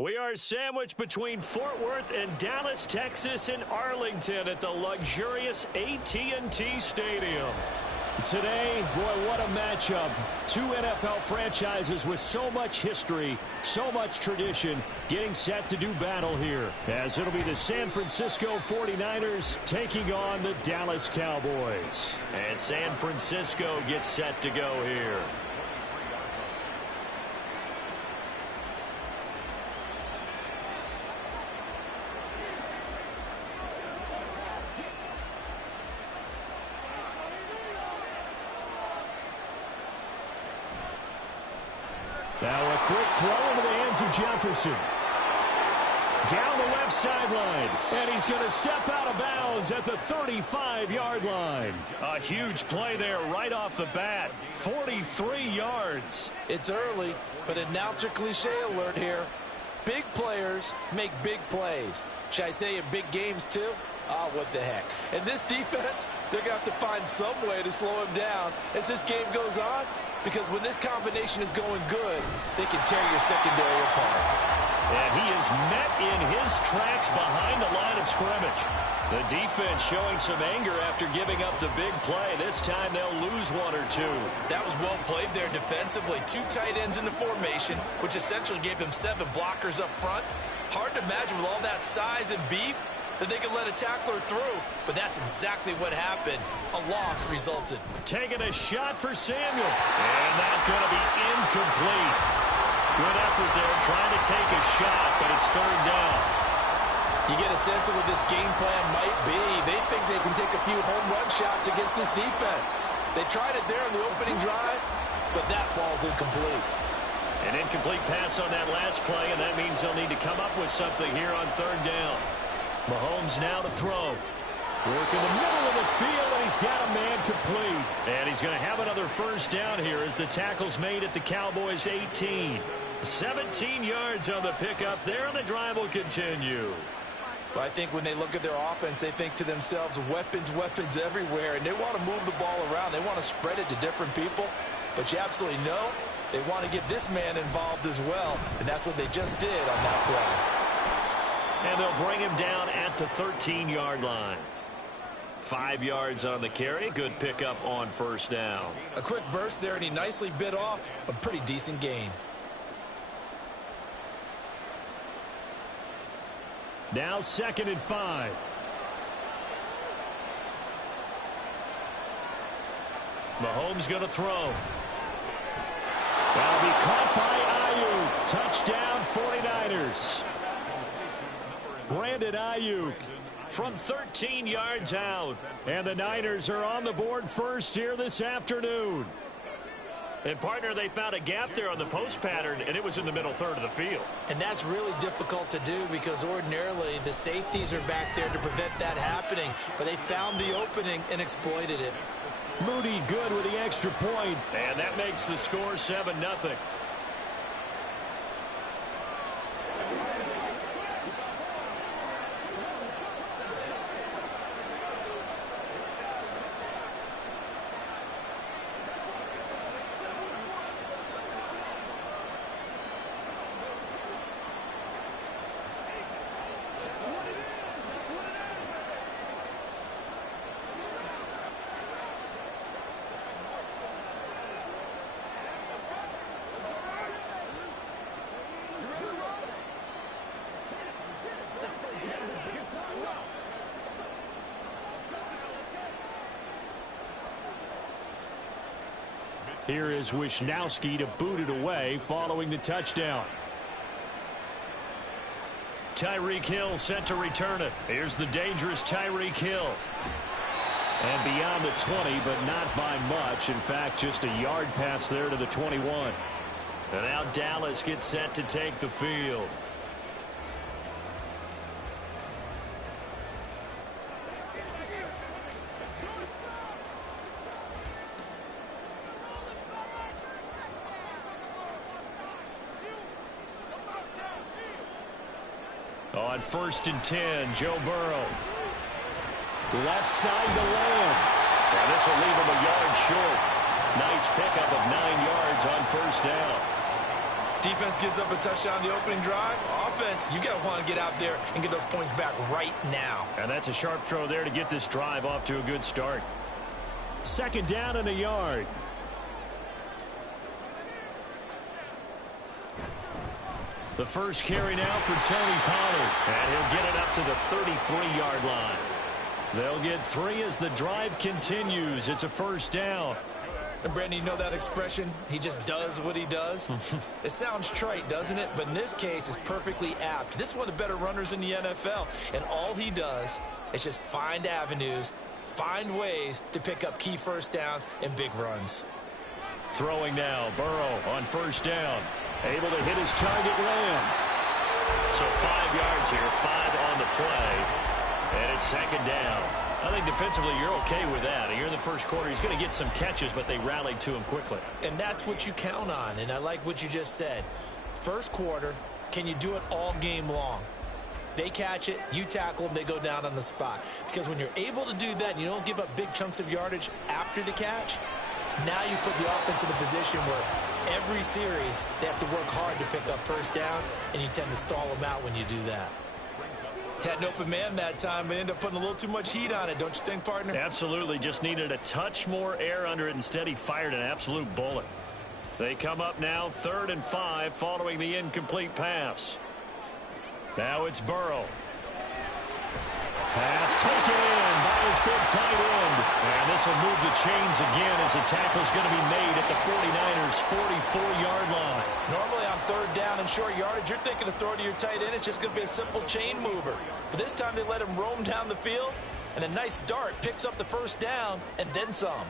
We are sandwiched between Fort Worth and Dallas, Texas, and Arlington at the luxurious AT&T Stadium. Today, boy, what a matchup. Two NFL franchises with so much history, so much tradition, getting set to do battle here, as it'll be the San Francisco 49ers taking on the Dallas Cowboys. And San Francisco gets set to go here. Now a quick throw into the hands of Jefferson. Down the left sideline. And he's going to step out of bounds at the 35-yard line. A huge play there right off the bat. 43 yards. It's early, but announcer cliche alert here. Big players make big plays. Should I say in big games too? Oh, what the heck. And this defense, they're going to have to find some way to slow him down as this game goes on. Because when this combination is going good, they can tear your secondary apart. And he is met in his tracks behind the line of scrimmage. The defense showing some anger after giving up the big play. This time they'll lose one or two. That was well played there defensively. Two tight ends in the formation, which essentially gave them 7 blockers up front. Hard to imagine with all that size and beef that they could let a tackler through, but that's exactly what happened. A loss resulted. Taking a shot for Samuel, and that's going to be incomplete. Good effort there, trying to take a shot, but it's third down. You get a sense of what this game plan might be. They think they can take a few home run shots against this defense. They tried it there in the opening drive, but that ball's incomplete. An incomplete pass on that last play, and that means they'll need to come up with something here on third down. Mahomes now to throw. Work in the middle of the field, and he's got a man complete. And he's going to have another first down here as the tackle's made at the Cowboys' 18. 17 yards on the pickup there, and the drive will continue. Well, I think when they look at their offense, they think to themselves, weapons, weapons everywhere, and they want to move the ball around. They want to spread it to different people, but you absolutely know they want to get this man involved as well, and that's what they just did on that play. And they'll bring him down at the 13-yard line. 5 yards on the carry. Good pickup on first down. A quick burst there, and he nicely bit off a pretty decent gain. Now 2nd and 5. Mahomes going to throw. That'll be caught by Ayuk. Touchdown 49ers. Brandon Ayuk from 13 yards out. And the Niners are on the board first here this afternoon. And, partner, they found a gap there on the post pattern, and it was in the middle third of the field. And that's really difficult to do because ordinarily the safeties are back there to prevent that happening. But they found the opening and exploited it. Moody good with the extra point. And that makes the score 7-0. Here is Wisnowski to boot it away following the touchdown. Tyreek Hill set to return it. Here's the dangerous Tyreek Hill. And beyond the 20, but not by much. In fact, just a yard pass there to the 21. And now Dallas gets set to take the field. On 1st and 10, Joe Burrow. Left side to Lamb. And this will leave him a yard short. Nice pickup of 9 yards on first down. Defense gives up a touchdown on the opening drive. Offense, you got to want to get out there and get those points back right now. And that's a sharp throw there to get this drive off to a good start. Second down and a yard. The first carry now for Tony Pollard. And he'll get it up to the 33-yard line. They'll get 3 as the drive continues. It's a first down. And Brandon, you know that expression? He just does what he does? It sounds trite, doesn't it? But in this case, it's perfectly apt. This is one of the better runners in the NFL. And all he does is just find avenues, find ways to pick up key first downs and big runs. Throwing now, Burrow on first down. Able to hit his target, Lamb. So 5 yards here, 5 on the play. And it's second down. I think defensively you're okay with that. Here in the first quarter, he's going to get some catches, but they rallied to him quickly. And that's what you count on, and I like what you just said. First quarter, can you do it all game long? They catch it, you tackle them, they go down on the spot. Because when you're able to do that and you don't give up big chunks of yardage after the catch, now you put the offense in a position where every series they have to work hard to pick up first downs, and you tend to stall them out when you do that. Had an open man that time, but ended up putting a little too much heat on it, don't you think, partner? Absolutely. Just needed a touch more air under it. Instead, he fired an absolute bullet. They come up now 3rd and 5 following the incomplete pass. Now it's Burrow. Pass taken in by his big tight end. And this will move the chains again as the tackle's going to be made at the 49ers' 44-yard line. Normally on 3rd down and short yardage, you're thinking to throw to your tight end. It's just going to be a simple chain mover. But this time they let him roam down the field, and a nice dart picks up the first down and then some.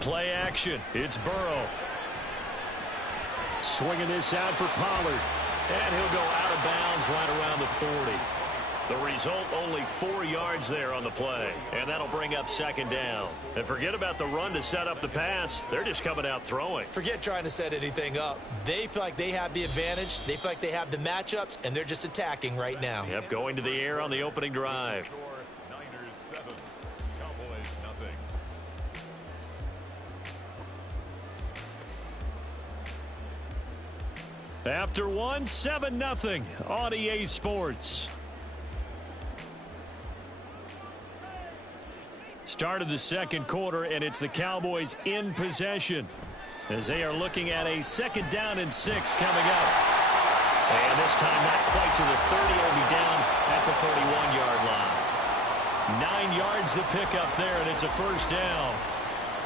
Play action. It's Burrow. Swinging this out for Pollard. And he'll go out of bounds right around the 40. The result, only 4 yards there on the play. And that'll bring up second down. And forget about the run to set up the pass. They're just coming out throwing. Forget trying to set anything up. They feel like they have the advantage. They feel like they have the matchups, and they're just attacking right now. Yep, going to the air on the opening drive. Niners 7, Cowboys nothing. After one, 7-0 on EA Sports. Start of the second quarter, and it's the Cowboys in possession as they are looking at a 2nd down and 6 coming up. And this time not quite to the 30. It'll be down at the 31-yard line. 9 yards to pick up there, and it's a first down.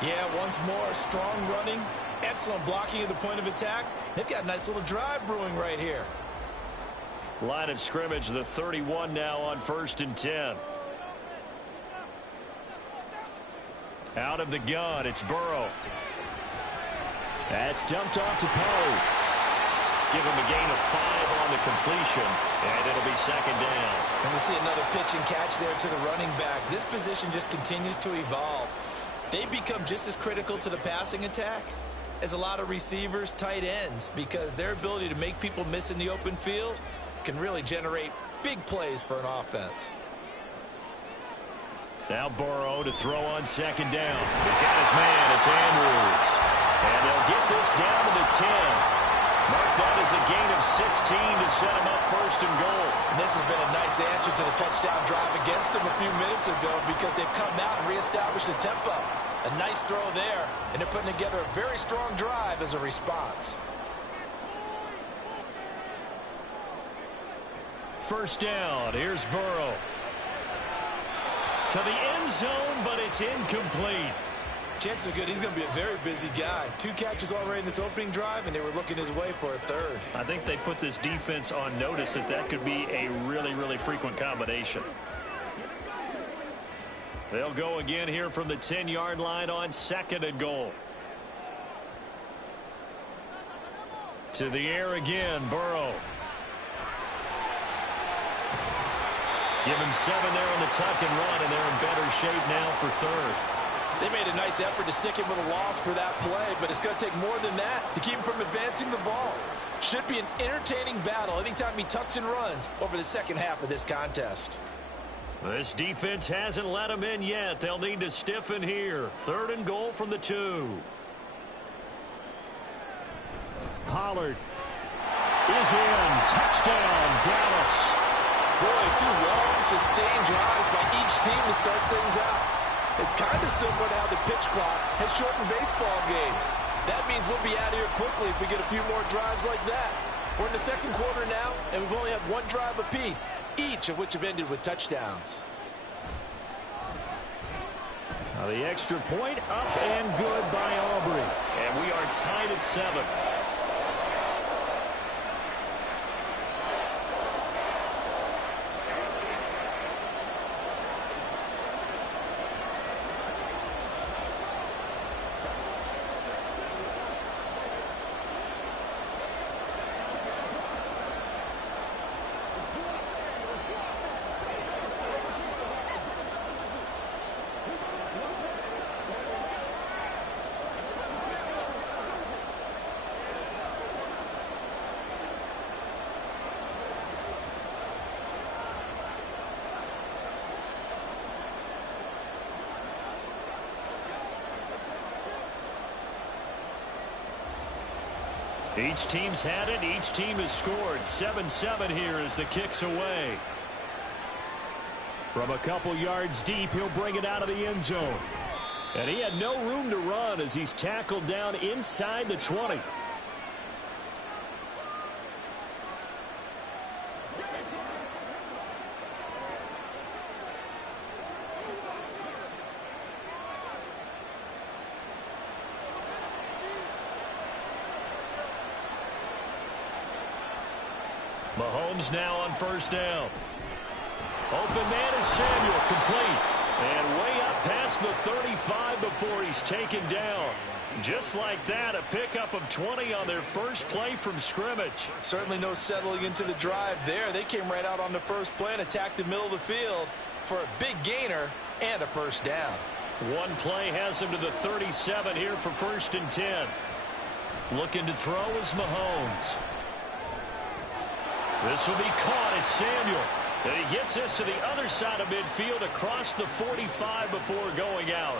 Yeah, once more, strong running, excellent blocking at the point of attack. They've got a nice little drive brewing right here. Line of scrimmage, the 31 now on 1st and 10. Out of the gun, it's Burrow. That's dumped off to Pollard. Give him a gain of 5 on the completion, and it'll be second down. And we see another pitch and catch there to the running back. This position just continues to evolve. They become just as critical to the passing attack as a lot of receivers, tight ends, because their ability to make people miss in the open field can really generate big plays for an offense. Now Burrow to throw on second down. He's got his man. It's Andrews. And they'll get this down to the 10. Mark that as a gain of 16 to set him up 1st and goal. And this has been a nice answer to the touchdown drive against them a few minutes ago because they've come out and reestablished the tempo. A nice throw there, and they're putting together a very strong drive as a response. First down. Here's Burrow. To the end zone, but it's incomplete. Chances are good he's going to be a very busy guy. 2 catches already in this opening drive, and they were looking his way for a 3rd. I think they put this defense on notice that that could be a really, really frequent combination. They'll go again here from the 10-yard line on 2nd and goal. To the air again, Burrow. Give him 7 there on the tuck and run, and they're in better shape now for 3rd. They made a nice effort to stick him with a loss for that play, but it's going to take more than that to keep him from advancing the ball. Should be an entertaining battle anytime he tucks and runs over the second half of this contest. This defense hasn't let them in yet. They'll need to stiffen here. 3rd and goal from the 2. Pollard is in. Touchdown, Dallas. Boy, 2 long, sustained drives by each team to start things out. It's kind of similar to how the pitch clock has shortened baseball games. That means we'll be out of here quickly if we get a few more drives like that. We're in the second quarter now, and we've only had 1 drive apiece, each of which have ended with touchdowns. Now the extra point up and good by Aubrey. And we are tied at 7. Each team's had it. Each team has scored. 7-7 here as the kick's away. From a couple yards deep, he'll bring it out of the end zone. And he had no room to run as he's tackled down inside the 20. Mahomes now on first down. Open man is Samuel, complete. And way up past the 35 before he's taken down. Just like that, a pickup of 20 on their first play from scrimmage. Certainly no settling into the drive there. They came right out on the first play and attacked the middle of the field for a big gainer and a first down. One play has him to the 37 here for 1st and 10. Looking to throw is Mahomes. This will be caught. It's Samuel. And he gets this to the other side of midfield across the 45 before going out.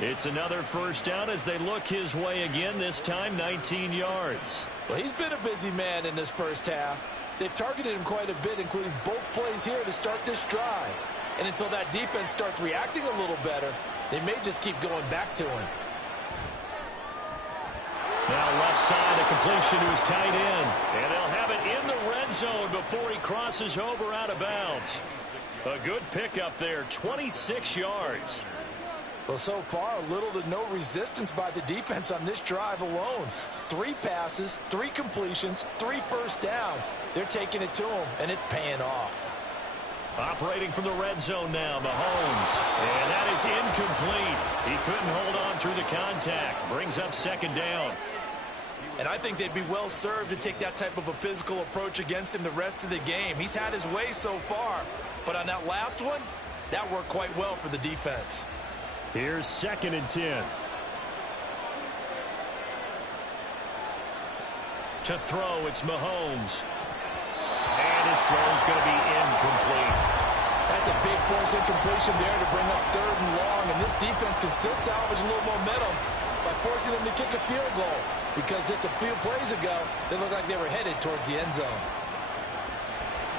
It's another first down as they look his way again, this time 19 yards. Well, he's been a busy man in this first half. They've targeted him quite a bit, including both plays here to start this drive. And until that defense starts reacting a little better, they may just keep going back to him. Now left side, a completion to his tight end. And they'll have it in the red zone before he crosses over out of bounds. A good pickup there, 26 yards. Well, so far, little to no resistance by the defense on this drive alone. 3 passes, 3 completions, 3 first downs. They're taking it to him, and it's paying off. Operating from the red zone now, Mahomes. And that is incomplete. He couldn't hold on through the contact. Brings up 2nd down. And I think they'd be well served to take that type of a physical approach against him the rest of the game. He's had his way so far. But on that last one, that worked quite well for the defense. Here's 2nd and 10. To throw, it's Mahomes. And his throw's going to be incomplete. That's a big force incompletion there to bring up 3rd and long. And this defense can still salvage a little momentum by forcing them to kick a field goal. Because just a few plays ago, they looked like they were headed towards the end zone.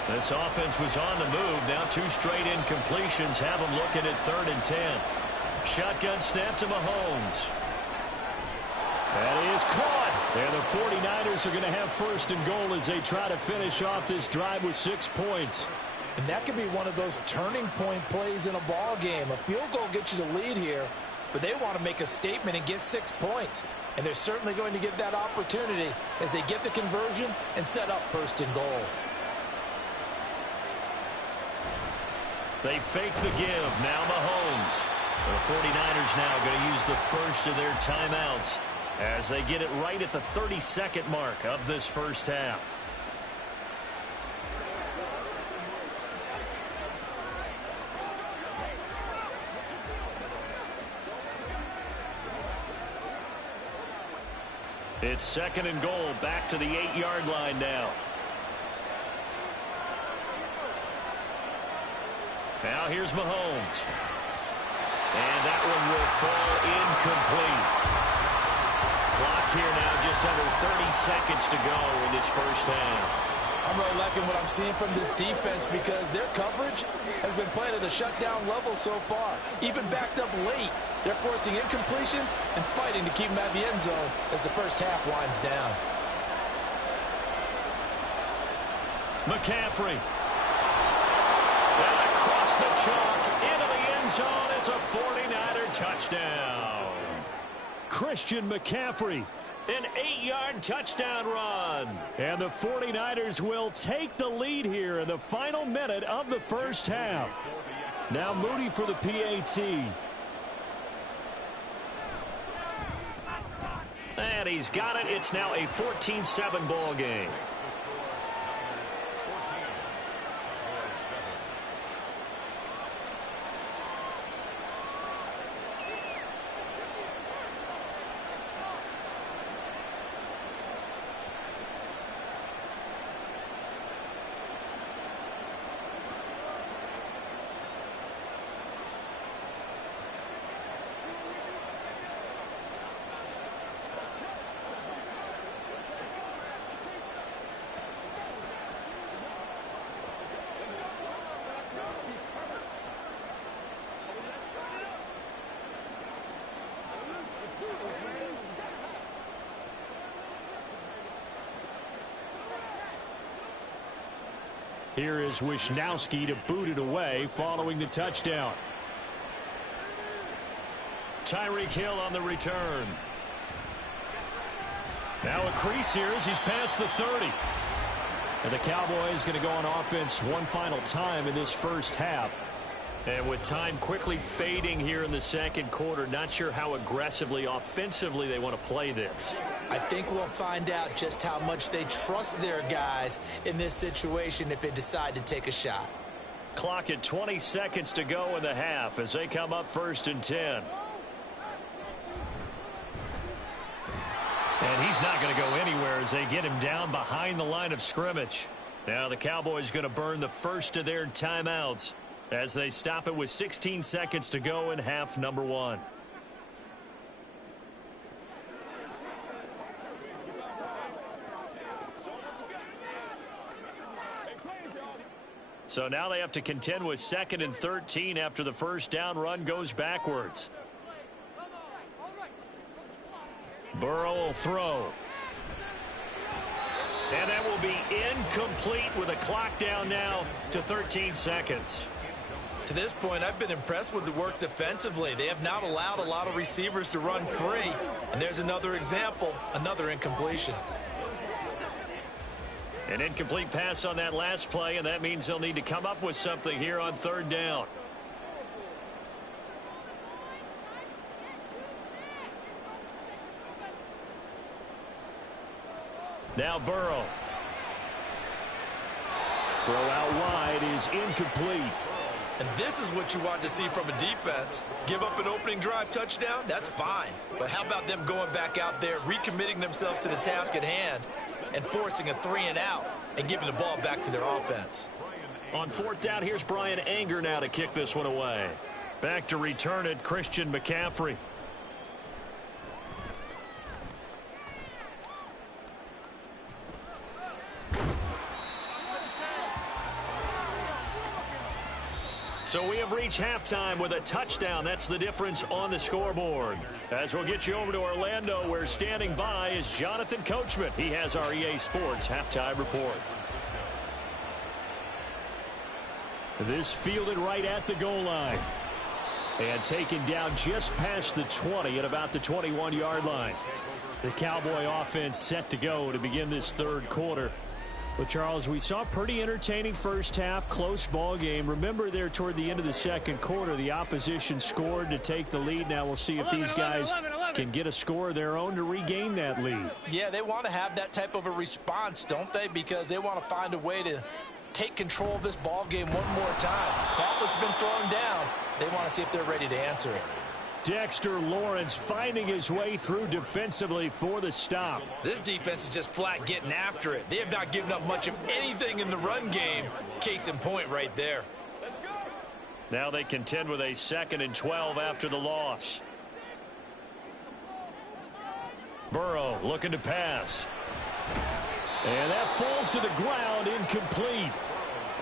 This offense was on the move. Now 2 straight incompletions have them looking at 3rd and 10. Shotgun snap to Mahomes. That is caught. And the 49ers are going to have 1st and goal as they try to finish off this drive with 6 points. And that could be one of those turning point plays in a ball game. A field goal gets you the lead here, but they want to make a statement and get 6 points. And they're certainly going to get that opportunity as they get the conversion and set up 1st and goal. They fake the give. Now Mahomes. The 49ers now going to use the first of their timeouts as they get it right at the 32nd mark of this first half. It's 2nd and goal, back to the 8-yard line now. Now here's Mahomes. And that one will fall incomplete. Clock here now, just under 30 seconds to go in this first half. I'm really liking what I'm seeing from this defense because their coverage has been playing at a shutdown level so far. Even backed up late, they're forcing incompletions and fighting to keep them at the end zone as the first half winds down. McCaffrey. And across the chalk into the end zone. It's a 49er touchdown. Christian McCaffrey. An 8-yard touchdown run. And the 49ers will take the lead here in the final minute of the first half. Now Moody for the PAT. And he's got it. It's now a 14-7 ball game. Here is Wisnowski to boot it away following the touchdown. Tyreek Hill on the return. Now a crease here as he's past the 30. And the Cowboys going to go on offense one final time in this first half. And with time quickly fading here in the second quarter, not sure how aggressively offensively they want to play this. I think we'll find out just how much they trust their guys in this situation if they decide to take a shot. Clock at 20 seconds to go in the half as they come up 1st and 10. And he's not going to go anywhere as they get him down behind the line of scrimmage. Now the Cowboys going to burn the first of their timeouts as they stop it with 16 seconds to go in half number 1. So now they have to contend with 2nd and 13 after the first down run goes backwards. Burrow will throw. And that will be incomplete with a clock down now to 13 seconds. To this point, I've been impressed with the work defensively. They have not allowed a lot of receivers to run free. And there's another example, another incompletion. An incomplete pass on that last play, and that means they'll need to come up with something here on 3rd down. Now Burrow. Throw out wide is incomplete. And this is what you want to see from a defense. Give up an opening drive touchdown, that's fine. But how about them going back out there, recommitting themselves to the task at hand, and forcing a 3-and-out and giving the ball back to their offense. On 4th down, here's Brian Anger now to kick this one away. Back to return it, Christian McCaffrey. So we have reached halftime with a touchdown. That's the difference on the scoreboard. As we'll get you over to Orlando, where standing by is Jonathan Coachman. He has our EA Sports halftime report. This fielded right at the goal line. And taken down just past the 20 at about the 21-yard line. The Cowboy offense set to go to begin this 3rd quarter. Well, Charles, we saw a pretty entertaining first half, close ball game. Remember there toward the end of the second quarter, the opposition scored to take the lead. Now we'll see if these guys can get a score of their own to regain that lead. Yeah, they want to have that type of a response, don't they? Because they want to find a way to take control of this ball game one more time. Gauntlet's been thrown down. They want to see if they're ready to answer it. Dexter Lawrence finding his way through defensively for the stop. This defense is just flat getting after it. They have not given up much of anything in the run game. Case in point right there. Now they contend with a 2nd and 12 after the loss. Burrow looking to pass. And that falls to the ground, incomplete.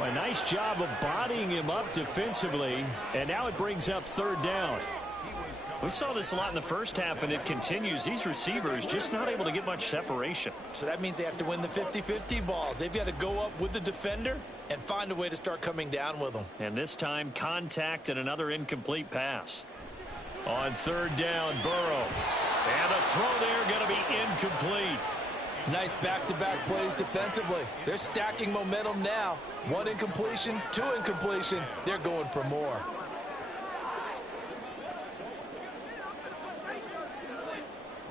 A nice job of bodying him up defensively. And now it brings up third down. We saw this a lot in the first half, and it continues. These receivers just not able to get much separation. So that means they have to win the 50-50 balls. They've got to go up with the defender and find a way to start coming down with them. And this time, contact and another incomplete pass. On third down, Burrow. And the throw there going to be incomplete. Nice back-to-back plays defensively. They're stacking momentum now. One incompletion, two incompletion. They're going for more.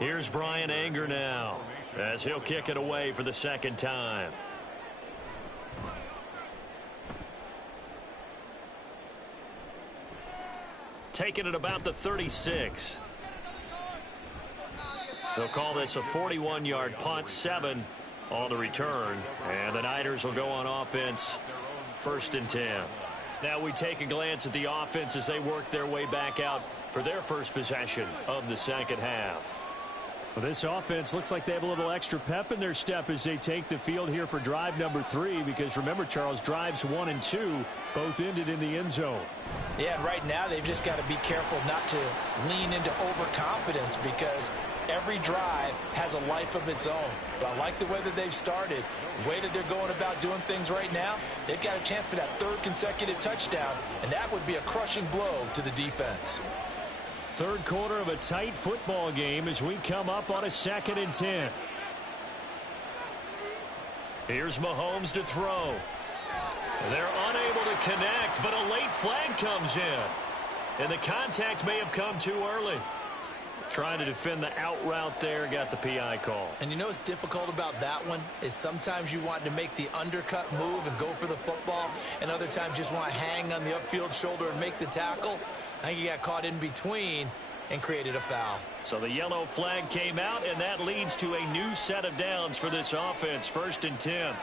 Here's Brian Anger now as he'll kick it away for the second time. Taking it about the 36. They'll call this a 41-yard punt, 7 on the return. And the Niners will go on offense, 1st and 10. Now we take a glance at the offense as they work their way back out for their first possession of the second half. Well, this offense looks like they have a little extra pep in their step as they take the field here for drive number 3, because remember, Charles, drives 1 and 2 both ended in the end zone. Yeah, and right now they've just got to be careful not to lean into overconfidence, because every drive has a life of its own. But I like the way that they've started, the way that they're going about doing things right now. They've got a chance for that 3rd consecutive touchdown, and that would be a crushing blow to the defense. Third quarter of a tight football game as we come up on a 2nd and 10. Here's Mahomes to throw. They're unable to connect, but a late flag comes in. And the contact may have come too early. Trying to defend the out route there, got the PI call. And you know what's difficult about that one is sometimes you want to make the undercut move and go for the football, and other times just want to hang on the upfield shoulder and make the tackle. I think he got caught in between and created a foul. So the yellow flag came out, and that leads to a new set of downs for this offense, 1st and 10.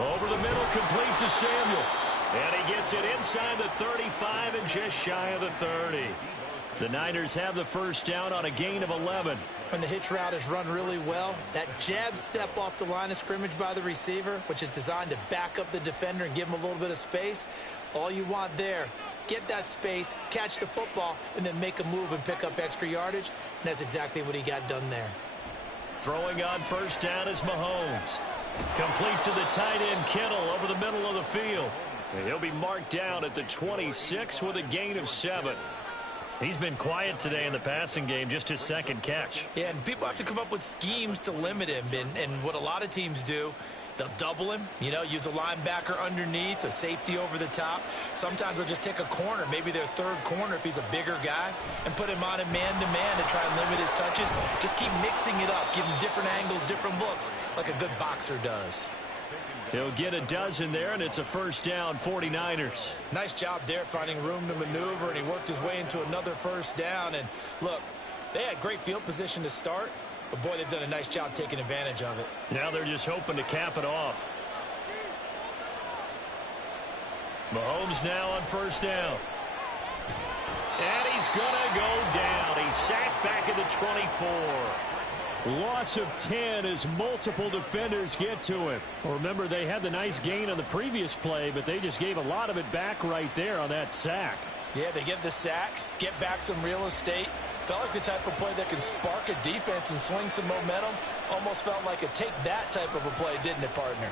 Over the middle, complete to Samuel. And he gets it inside the 35 and just shy of the 30. The Niners have the first down on a gain of 11. When the hitch route is run really well, that jab step off the line of scrimmage by the receiver, which is designed to back up the defender and give him a little bit of space, all you want there, get that space, catch the football, and then make a move and pick up extra yardage. And that's exactly what he got done there. Throwing on first down is Mahomes. Complete to the tight end, Kittle, over the middle of the field. And he'll be marked down at the 26 with a gain of 7. He's been quiet today in the passing game, just his 2nd catch. Yeah, and people have to come up with schemes to limit him. And what a lot of teams do, they'll double him, you know, use a linebacker underneath, a safety over the top. Sometimes they'll just take a corner, maybe their 3rd corner if he's a bigger guy, and put him on a man-to-man to try and limit his touches. Just keep mixing it up, give him different angles, different looks, like a good boxer does. He'll get a dozen there, and it's a first down, 49ers. Nice job there finding room to maneuver, and he worked his way into another first down. And look, they had great field position to start, but boy, they've done a nice job taking advantage of it. Now they're just hoping to cap it off. Mahomes now on first down. And he's going to go down. He's sacked back at the 24. Loss of 10 as multiple defenders get to him. Well, remember, they had the nice gain on the previous play, but they just gave a lot of it back right there on that sack. Yeah, they get the sack, get back some real estate. Felt like the type of play that can spark a defense and swing some momentum. Almost felt like a take that type of a play, didn't it, partner?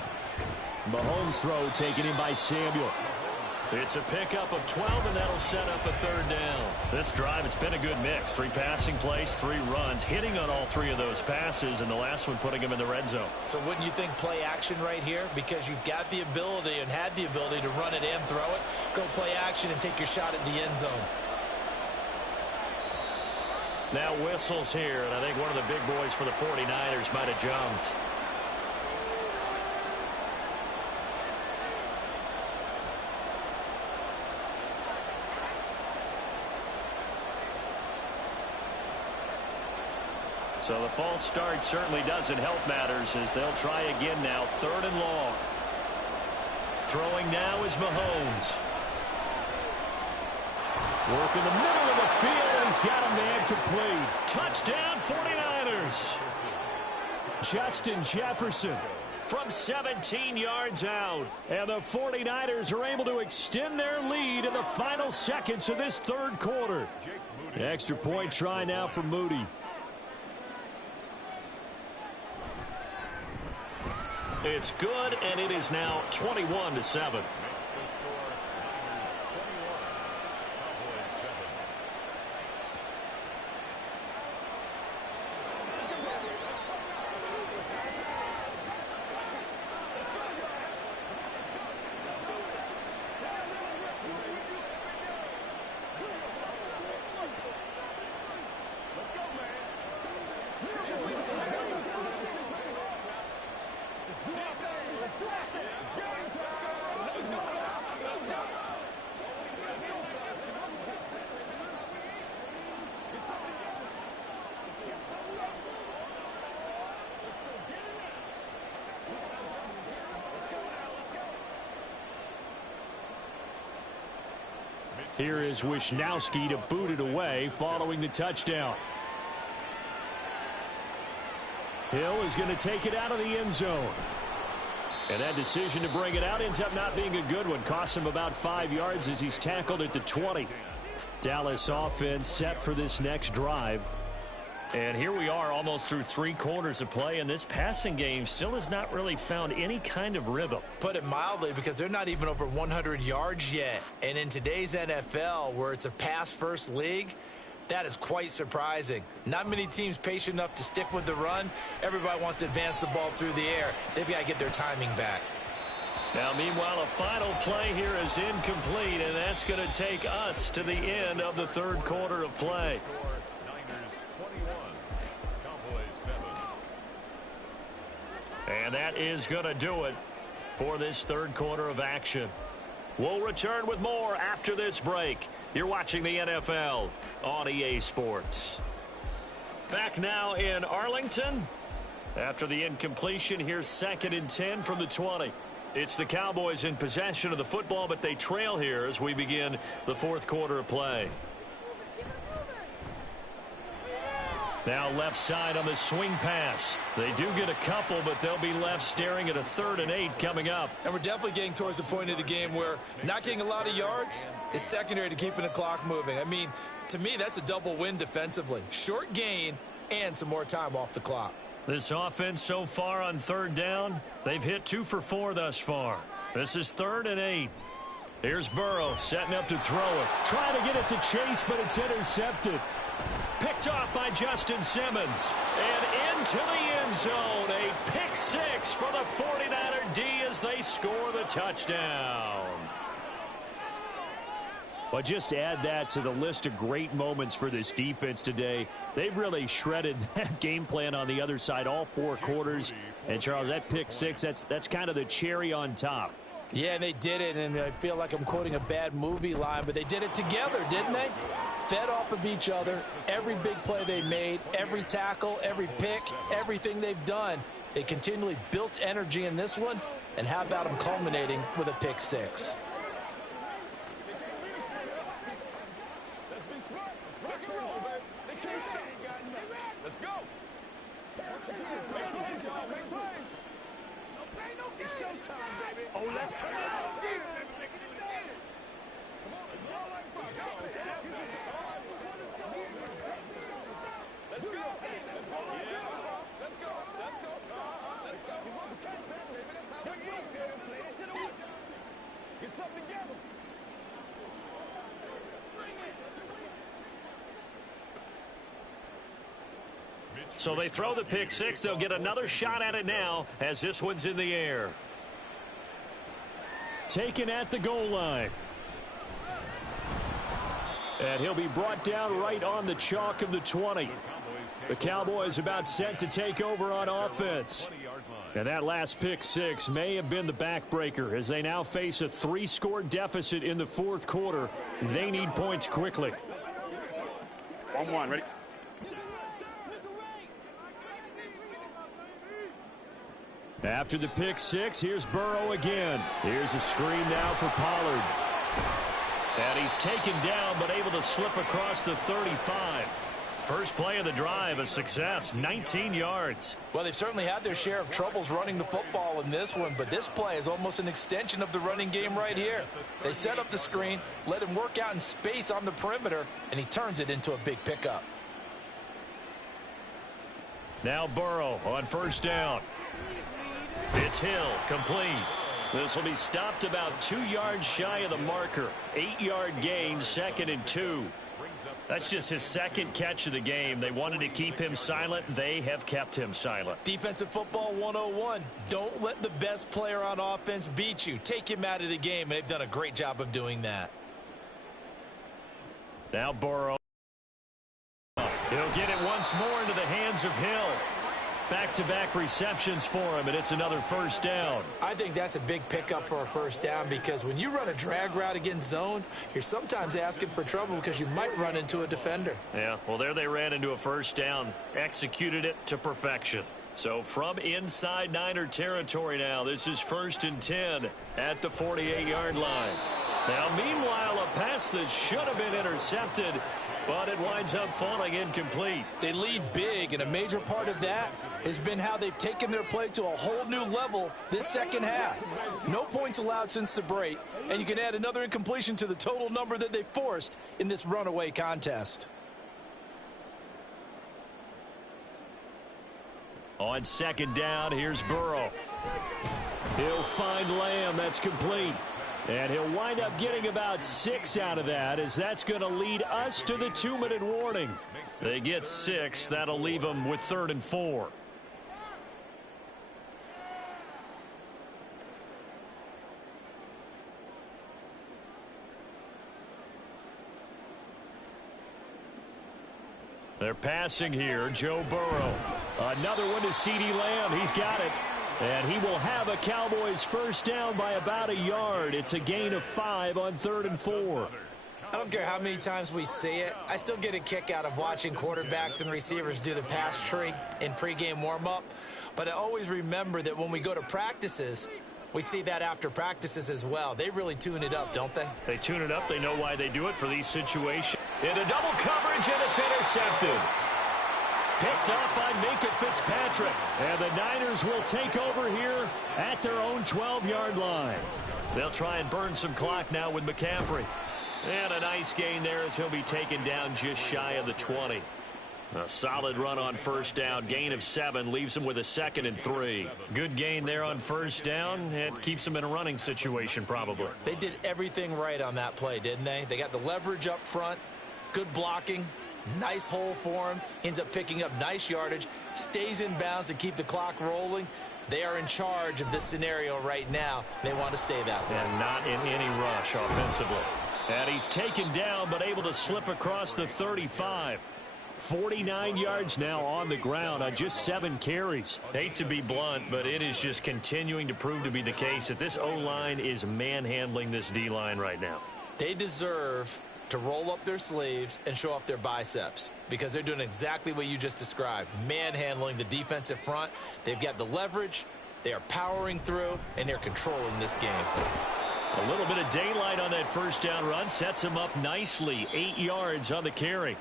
Mahomes' throw taken in by Samuel. It's a pickup of 12, and that'll set up a third down. This drive, it's been a good mix. 3 passing plays, 3 runs, hitting on all 3 of those passes, and the last one putting him in the red zone. So wouldn't you think play action right here? Because you've got the ability and had the ability to run it and throw it. Go play action and take your shot at the end zone. Now whistles here, and I think one of the big boys for the 49ers might have jumped. So the false start certainly doesn't help matters as they'll try again now, 3rd and long. Throwing now is Mahomes. Work in the middle of the Downfield, he's got a man complete. Touchdown 49ers. Justin Jefferson from 17 yards out. And the 49ers are able to extend their lead in the final seconds of this third quarter. Extra point try now for Moody. It's good, and it is now 21-7. Here is Wisnowski to boot it away following the touchdown. Hill is going to take it out of the end zone. And that decision to bring it out ends up not being a good one. Costs him about 5 yards as he's tackled at the 20. Dallas offense set for this next drive. And here we are almost through 3 quarters of play, and this passing game still has not really found any kind of rhythm. Put it mildly, because they're not even over 100 yards yet. And in today's NFL, where it's a pass-first league, that is quite surprising. Not many teams patient enough to stick with the run. Everybody wants to advance the ball through the air. They've got to get their timing back. Now, meanwhile, a final play here is incomplete, and that's going to take us to the end of the third quarter of play. And that is going to do it for this third quarter of action. We'll return with more after this break. You're watching the NFL on EA Sports. Back now in Arlington. After the incompletion, here's 2nd and 10 from the 20. It's the Cowboys in possession of the football, but they trail here as we begin the fourth quarter of play. Now left side on the swing pass. They do get a couple, but they'll be left staring at a 3rd and 8 coming up. And we're definitely getting towards the point of the game where not getting a lot of yards is secondary to keeping the clock moving. I mean, to me, that's a double win defensively. Short gain and some more time off the clock. This offense so far on 3rd down, they've hit 2 for 4 thus far. This is 3rd and 8. Here's Burrow setting up to throw it. Trying to get it to Chase, but it's intercepted. Picked off by Justin Simmons. And into the end zone. A pick 6 for the 49er D as they score the touchdown. But just add that to the list of great moments for this defense today. They've really shredded that game plan on the other side all 4 quarters. And, Charles, that pick 6, that's kind of the cherry on top. Yeah, and they did it, and I feel like I'm quoting a bad movie line, but they did it together, didn't they? Fed off of each other, every big play they made, every tackle, every pick, everything they've done. They continually built energy in this one, and how about them culminating with a pick 6? Let's go. It's showtime, baby. Oh, let's turn it up. Let's go. Let's go. Let's go. Let's go. Let's go. He's supposed to catch that, baby. That's how we eat. Play it to the whistle. Get something together. So they throw the pick 6. They'll get another shot at it now as this one's in the air. Taken at the goal line. And he'll be brought down right on the chalk of the 20. The Cowboys about set to take over on offense. And that last pick 6 may have been the backbreaker as they now face a 3-score deficit in the fourth quarter. They need points quickly. 1-1, ready? After the pick 6, here's Burrow again. Here's a screen now for Pollard. And he's taken down but able to slip across the 35. First play of the drive, a success, 19 yards. Well, they've certainly had their share of troubles running the football in this one, but this play is almost an extension of the running game right here. They set up the screen, let him work out in space on the perimeter, and he turns it into a big pickup. Now Burrow on first down. It's Hill, complete. This will be stopped about 2 yards shy of the marker. 8-yard gain, 2nd and 2. That's just his second catch of the game. They wanted to keep him silent. They have kept him silent. Defensive football 101. Don't let the best player on offense beat you. Take him out of the game, and they've done a great job of doing that. Now Burrow. He'll get it once more into the hands of Hill. Back-to-back receptions for him, and it's another first down. I think that's a big pickup for a first down because when you run a drag route against zone, you're sometimes asking for trouble because you might run into a defender. Yeah, well, there they ran into a first down. Executed it to perfection. So from inside Niner territory now, this is 1st and 10 at the 48-yard line. Now, meanwhile, a pass that should have been intercepted, but it winds up falling incomplete. They lead big, and a major part of that has been how they've taken their play to a whole new level this second half. No points allowed since the break, and you can add another incompletion to the total number that they forced in this runaway contest. On 2nd down, here's Burrow. He'll find Lamb. That's complete. And he'll wind up getting about 6 out of that, as that's going to lead us to the 2-minute warning. They get 6. That'll leave them with 3rd and 4. They're passing here. Joe Burrow. Another one to CeeDee Lamb. He's got it. And he will have a Cowboys first down by about a yard. It's a gain of 5 on 3rd and 4. I don't care how many times we see it. I still get a kick out of watching quarterbacks and receivers do the pass tree in pregame warm-up. But I always remember that when we go to practices, we see that after practices as well. They really tune it up, don't they? They tune it up. They know why they do it for these situations. Into double coverage, and it's intercepted. Picked up by Minka Fitzpatrick. And the Niners will take over here at their own 12-yard line. They'll try and burn some clock now with McCaffrey. And a nice gain there as he'll be taken down just shy of the 20. A solid run on first down. Gain of 7 leaves him with a 2nd and 3. Good gain there on first down. It keeps him in a running situation probably. They did everything right on that play, didn't they? They got the leverage up front, good blocking, nice hole for him, ends up picking up nice yardage, stays in bounds to keep the clock rolling. They are in charge of this scenario right now. They want to stay that way. And not in any rush offensively. And he's taken down but able to slip across the 35. 49 yards now on the ground on just 7 carries. Hate to be blunt, but it is just continuing to prove to be the case that this O-line is manhandling this D-line right now. They deserve to roll up their sleeves and show up their biceps because they're doing exactly what you just described, manhandling the defensive front. They've got the leverage, they are powering through, and they're controlling this game. A little bit of daylight on that first down run sets him up nicely. 8 yards on the carry.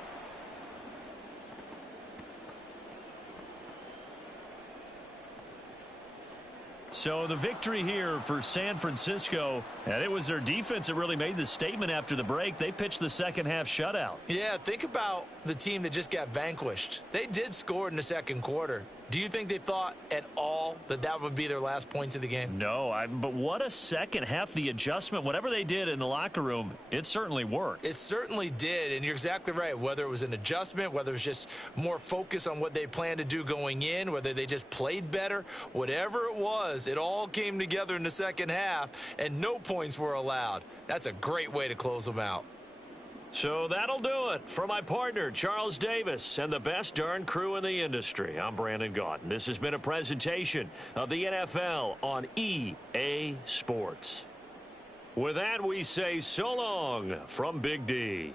So the victory here for San Francisco, and it was their defense that really made the statement after the break. They pitched the second half shutout. Yeah, think about the team that just got vanquished. They did score in the second quarter. Do you think they thought at all that that would be their last points of the game? No, but what a second half. The adjustment, whatever they did in the locker room, it certainly worked. It certainly did, and you're exactly right. Whether it was an adjustment, whether it was just more focus on what they planned to do going in, whether they just played better, whatever it was, it all came together in the second half, and no points were allowed. That's a great way to close them out. So that'll do it. For my partner, Charles Davis, and the best darn crew in the industry, I'm Brandon Gaudin. This has been a presentation of the NFL on EA Sports. With that, we say so long from Big D.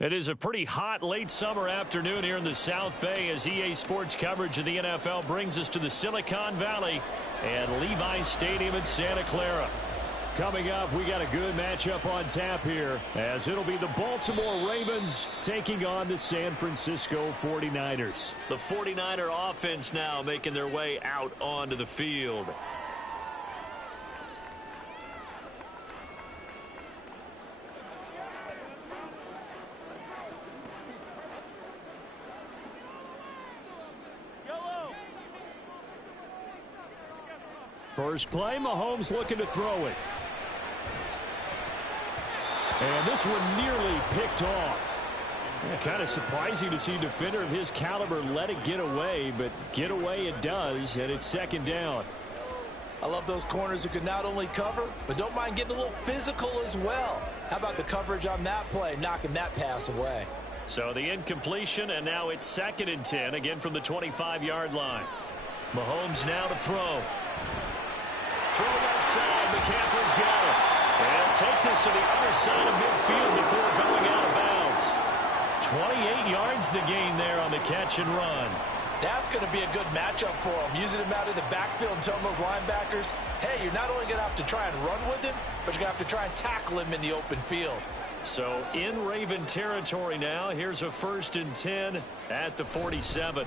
It is a pretty hot late summer afternoon here in the South Bay as EA Sports coverage of the NFL brings us to the Silicon Valley and Levi Stadium in Santa Clara. Coming up, we got a good matchup on tap here as it'll be the Baltimore Ravens taking on the San Francisco 49ers. The 49er offense now making their way out onto the field. First play, Mahomes looking to throw it. And this one nearly picked off. Kind of surprising to see a defender of his caliber let it get away, but get away it does, and it's second down. I love those corners who can not only cover, but don't mind getting a little physical as well. How about the coverage on that play, knocking that pass away? So the incompletion, and now it's 2nd and 10, again from the 25-yard line. Mahomes now to throw. Throw left side, McCaffrey's got it. And take this to the other side of midfield before going out of bounds. 28 yards the gain there on the catch and run. That's going to be a good matchup for him. Using him out of the backfield and telling those linebackers, hey, you're not only going to have to try and run with him, but you're going to have to try and tackle him in the open field. So in Raven territory now, here's a 1st and 10 at the 47.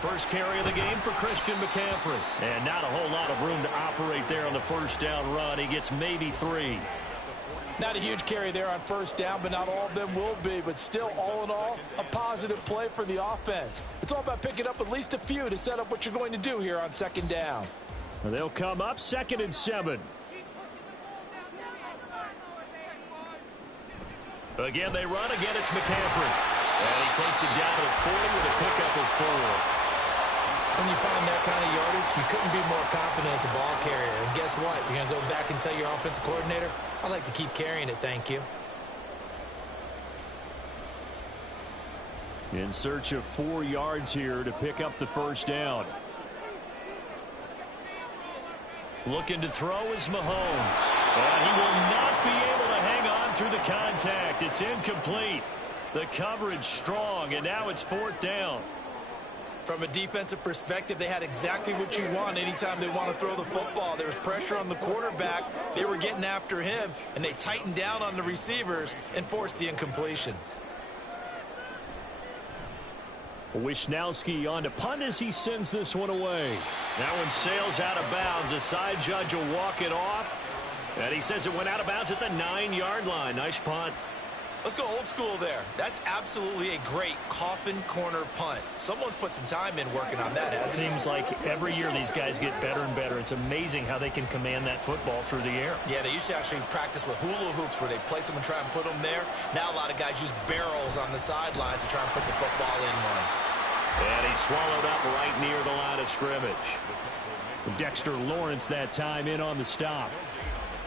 First carry of the game for Christian McCaffrey. And not a whole lot of room to operate there on the first down run. He gets maybe 3. Not a huge carry there on first down, but not all of them will be. But still, all in all, a positive play for the offense. It's all about picking up at least a few to set up what you're going to do here on second down. And they'll come up 2nd and 7. Again, they run. Again, it's McCaffrey. And he takes it down to the 40 with a pickup of 4. When you find that kind of yardage, you couldn't be more confident as a ball carrier. And guess what? You're going to go back and tell your offensive coordinator, I'd like to keep carrying it, thank you. In search of 4 yards here to pick up the first down. Looking to throw is Mahomes. And he will not be able to hang on through the contact. It's incomplete. The coverage strong, and now it's 4th down. From a defensive perspective, they had exactly what you want anytime they want to throw the football. There was pressure on the quarterback. They were getting after him, and they tightened down on the receivers and forced the incompletion. Wisnowski on to punt as he sends this one away. That one sails out of bounds. The side judge will walk it off. And he says it went out of bounds at the 9-yard line. Nice punt. Let's go old school there. That's absolutely a great coffin corner punt. Someone's put some time in working on that, hasn't it? Seems like every year these guys get better and better. It's amazing how they can command that football through the air. Yeah, they used to actually practice with hula hoops where they place them and try and put them there. Now a lot of guys use barrels on the sidelines to try and put the football in one. And he's swallowed up right near the line of scrimmage. Dexter Lawrence that time in on the stop.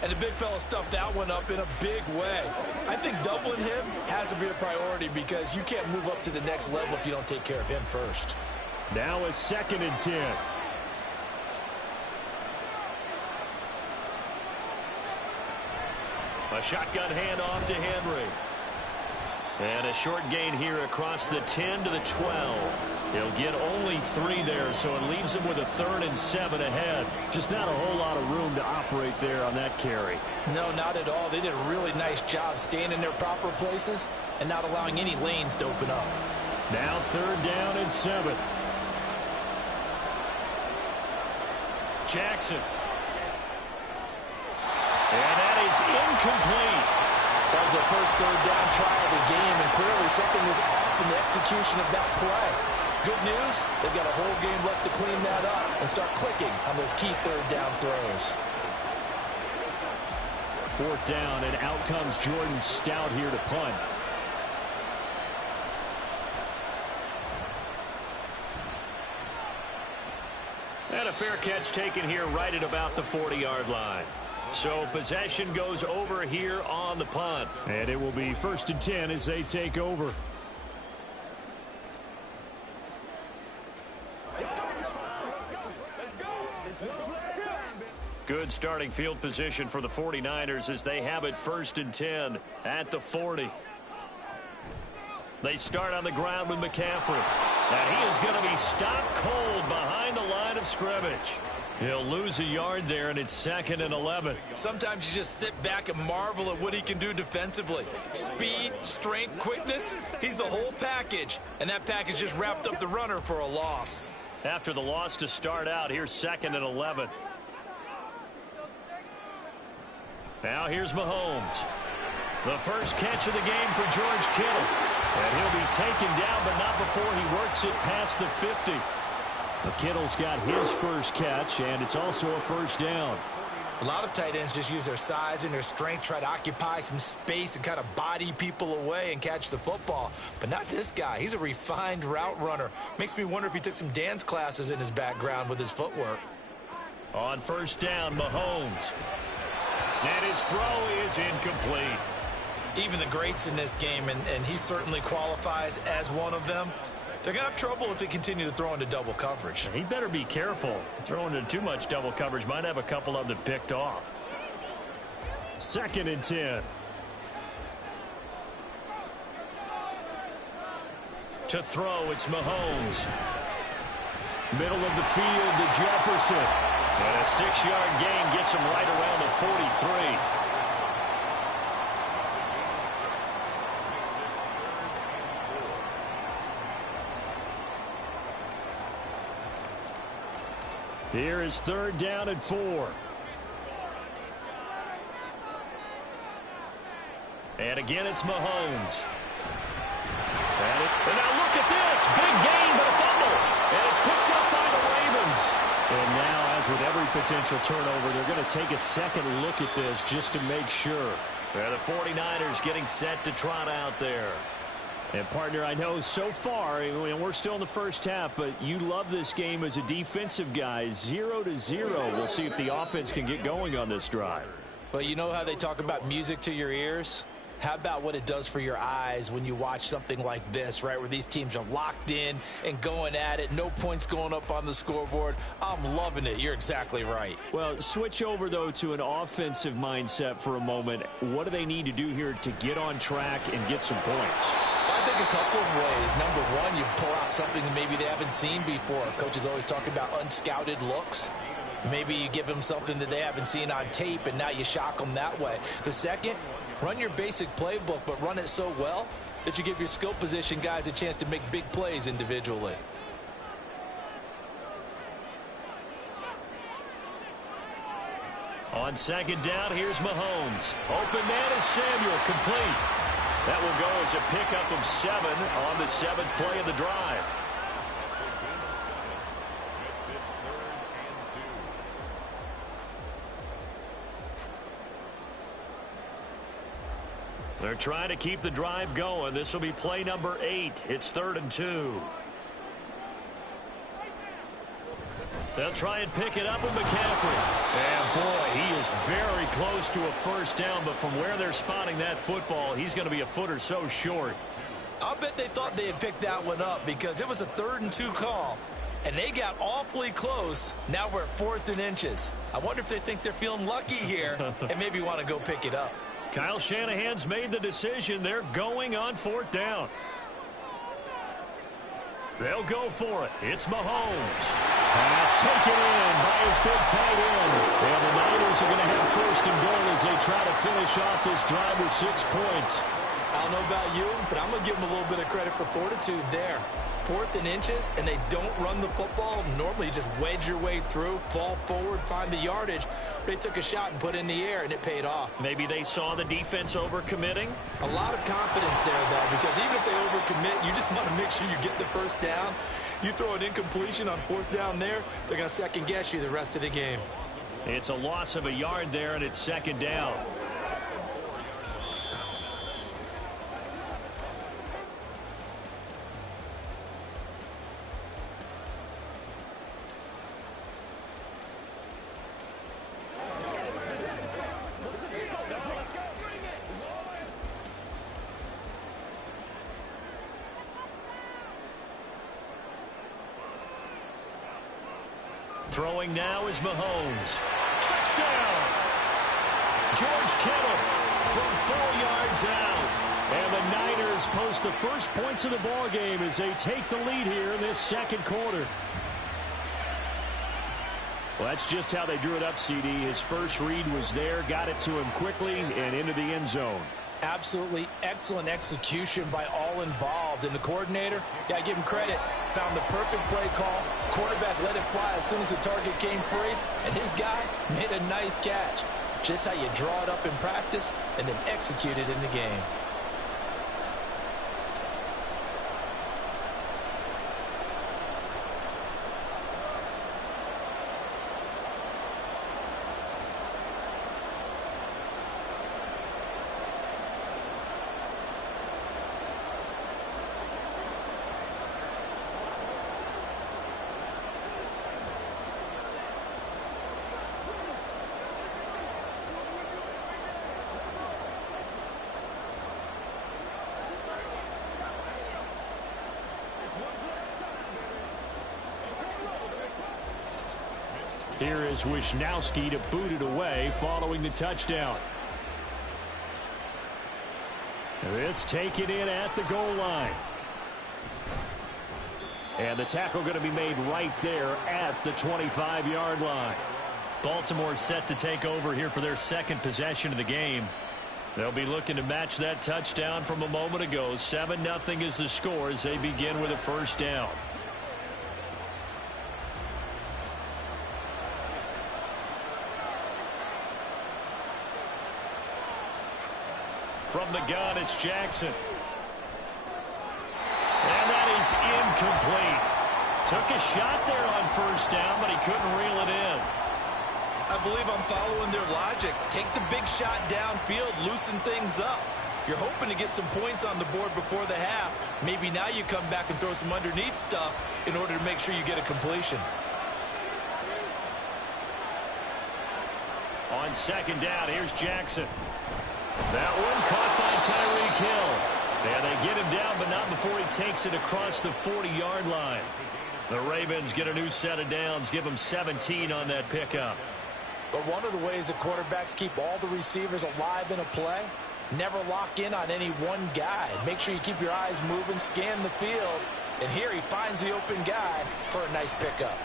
And the big fella stuffed that one up in a big way. I think doubling him has to be a priority because you can't move up to the next level if you don't take care of him first. Now a 2nd and 10. A shotgun handoff to Henry. And a short gain here across the 10 to the 12. He'll get only 3 there, so it leaves him with a 3rd and 7 ahead. Just not a whole lot of room to operate there on that carry. No, not at all. They did a really nice job staying in their proper places and not allowing any lanes to open up. Now 3rd down and 7. Jackson. And that is incomplete. That was their first 3rd down try of the game, and clearly something was off in the execution of that play. Good news, they've got a whole game left to clean that up and start clicking on those key 3rd down throws. 4th down, and out comes Jordan Stout here to punt. And a fair catch taken here right at about the 40-yard line. So possession goes over here on the punt. And it will be 1st and 10 as they take over. Good starting field position for the 49ers as they have it 1st and 10 at the 40. They start on the ground with McCaffrey. And he is going to be stopped cold behind the line of scrimmage. He'll lose a yard there, and it's 2nd and 11. Sometimes you just sit back and marvel at what he can do defensively. Speed, strength, quickness, he's the whole package. And that package just wrapped up the runner for a loss. After the loss to start out, here's 2nd and 11. Now here's Mahomes. The first catch of the game for George Kittle. And he'll be taken down, but not before he works it past the 50. Kittle's got his first catch, and it's also a first down. A lot of tight ends just use their size and their strength, try to occupy some space and kind of body people away and catch the football. But not this guy. He's a refined route runner. Makes me wonder if he took some dance classes in his background with his footwork. On first down, Mahomes. And his throw is incomplete. Even the greats in this game, and he certainly qualifies as one of them, they're going to have trouble if they continue to throw into double coverage. He better be careful. Throwing into too much double coverage might have a couple of them picked off. 2nd and 10. To throw, it's Mahomes. Middle of the field to Jefferson. And a 6-yard gain gets him right around the 43. Here is 3rd down and 4. And again, it's Mahomes. And now look at this. Big gain, but a fumble. And it's picked up by the Ravens. And now, as with every potential turnover, they're going to take a second look at this just to make sure. And the 49ers getting set to trot out there. And, partner, I know so far, we're still in the first half, but you love this game as a defensive guy. 0-0. We'll see if the offense can get going on this drive. Well, you know how they talk about music to your ears? How about what it does for your eyes when you watch something like this, right, where these teams are locked in and going at it, no points going up on the scoreboard? I'm loving it. You're exactly right. Well, switch over, though, to an offensive mindset for a moment. What do they need to do here to get on track and get some points? I think a couple of ways. Number one, you pull out something that maybe they haven't seen before. Coaches always talk about unscouted looks. Maybe you give them something that they haven't seen on tape, and now you shock them that way. The second, run your basic playbook, but run it so well that you give your skill position guys a chance to make big plays individually. On 2nd down, here's Mahomes. Open man is Samuel, complete. That will go as a pickup of 7 on the 7th play of the drive. They're trying to keep the drive going. This will be play number 8. It's 3rd and 2. They'll try and pick it up with McCaffrey. And, boy, he is very close to a first down, but from where they're spotting that football, he's going to be a foot or so short. I'll bet they thought they had picked that one up because it was a 3rd and 2 call, and they got awfully close. Now we're at 4th and inches. I wonder if they think they're feeling lucky here and maybe want to go pick it up. Kyle Shanahan's made the decision. They're going on 4th down. They'll go for it. It's Mahomes. Pass taken in by his big tight end. And the Niners are going to have 1st and goal as they try to finish off this drive with 6 points. I don't know about you, but I'm going to give them a little bit of credit for fortitude there. 4th and inches, and they don't run the football. Normally you just wedge your way through, fall forward, find the yardage. They took a shot and put it in the air, and it paid off. Maybe they saw the defense overcommitting. A lot of confidence there, though, because even if they overcommit, you just want to make sure you get the first down. You throw an incompletion on 4th down there, they're going to second-guess you the rest of the game. It's a loss of a yard there, and it's 2nd down. Throwing now is Mahomes. Touchdown! George Kittle from 4 yards out. And the Niners post the first points of the ball game as they take the lead here in this second quarter. Well, that's just how they drew it up, CD. His first read was there, got it to him quickly, and into the end zone. Absolutely excellent execution by all involved. And the coordinator, got to give him credit, found the perfect play call. Quarterback let it fly as soon as the target came free, and his guy made a nice catch. Just how you draw it up in practice and then execute it in the game. Here is Wisnowski to boot it away following the touchdown. This taken in at the goal line. And the tackle going to be made right there at the 25-yard line. Baltimore set to take over here for their second possession of the game. They'll be looking to match that touchdown from a moment ago. 7-0 is the score as they begin with a first down. From the gun, it's Jackson. And that is incomplete. Took a shot there on first down, but he couldn't reel it in. I believe I'm following their logic. Take the big shot downfield, loosen things up. You're hoping to get some points on the board before the half. Maybe now you come back and throw some underneath stuff in order to make sure you get a completion. On second down, here's Jackson. That one caught by Tyreek Hill. And they get him down, but not before he takes it across the 40-yard line. The Ravens get a new set of downs, give them 17 on that pickup. But one of the ways that quarterbacks keep all the receivers alive in a play, never lock in on any one guy. Make sure you keep your eyes moving, scan the field. And here he finds the open guy for a nice pickup.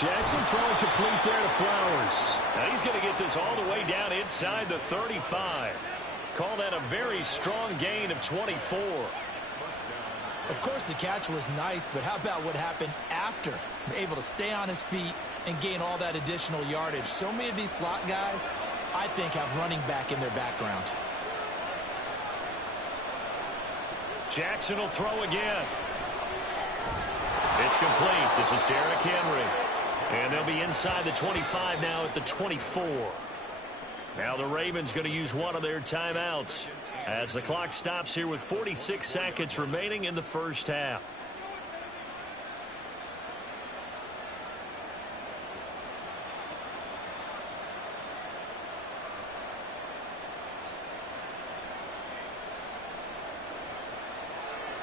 Jackson throwing complete there to Flowers. Now he's going to get this all the way down inside the 35. Call that a very strong gain of 24. Of course, the catch was nice, but how about what happened after? Able to stay on his feet and gain all that additional yardage. So many of these slot guys, I think, have running back in their background. Jackson will throw again. It's complete. This is Derrick Henry. And they'll be inside the 25 now at the 24. Now the Ravens going to use one of their timeouts as the clock stops here with 46 seconds remaining in the first half.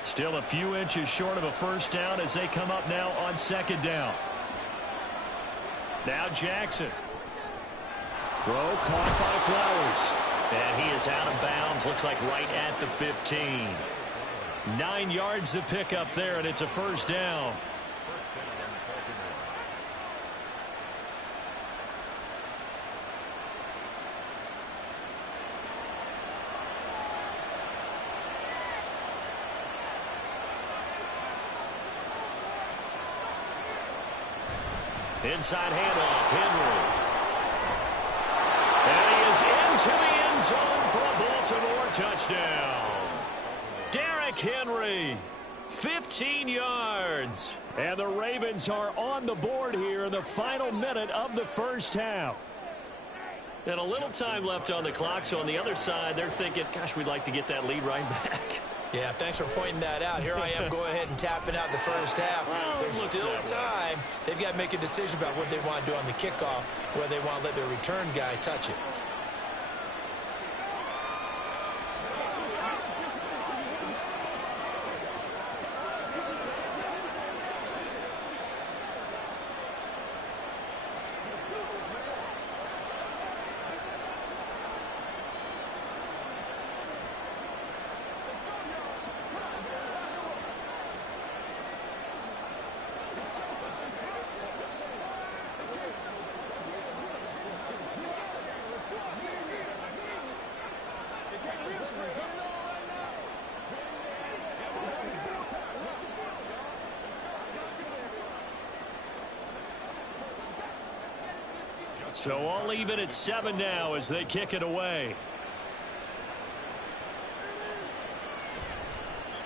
Still a few inches short of a first down as they come up now on second down. Now Jackson. Throw caught by Flowers. And he is out of bounds. Looks like right at the 15. 9 yards to pick up there, and it's a first down. Inside handoff, Henry. And he is into the end zone for a Baltimore touchdown. Derrick Henry, 15 yards. And the Ravens are on the board here in the final minute of the first half. And a little time left on the clock, so on the other side, they're thinking, gosh, we'd like to get that lead right back. Yeah, thanks for pointing that out. Here I am going ahead and tapping out the first half. Well, there's still time. They've got to make a decision about what they want to do on the kickoff, whether they want to let their return guy touch it. So all even at 7 now as they kick it away.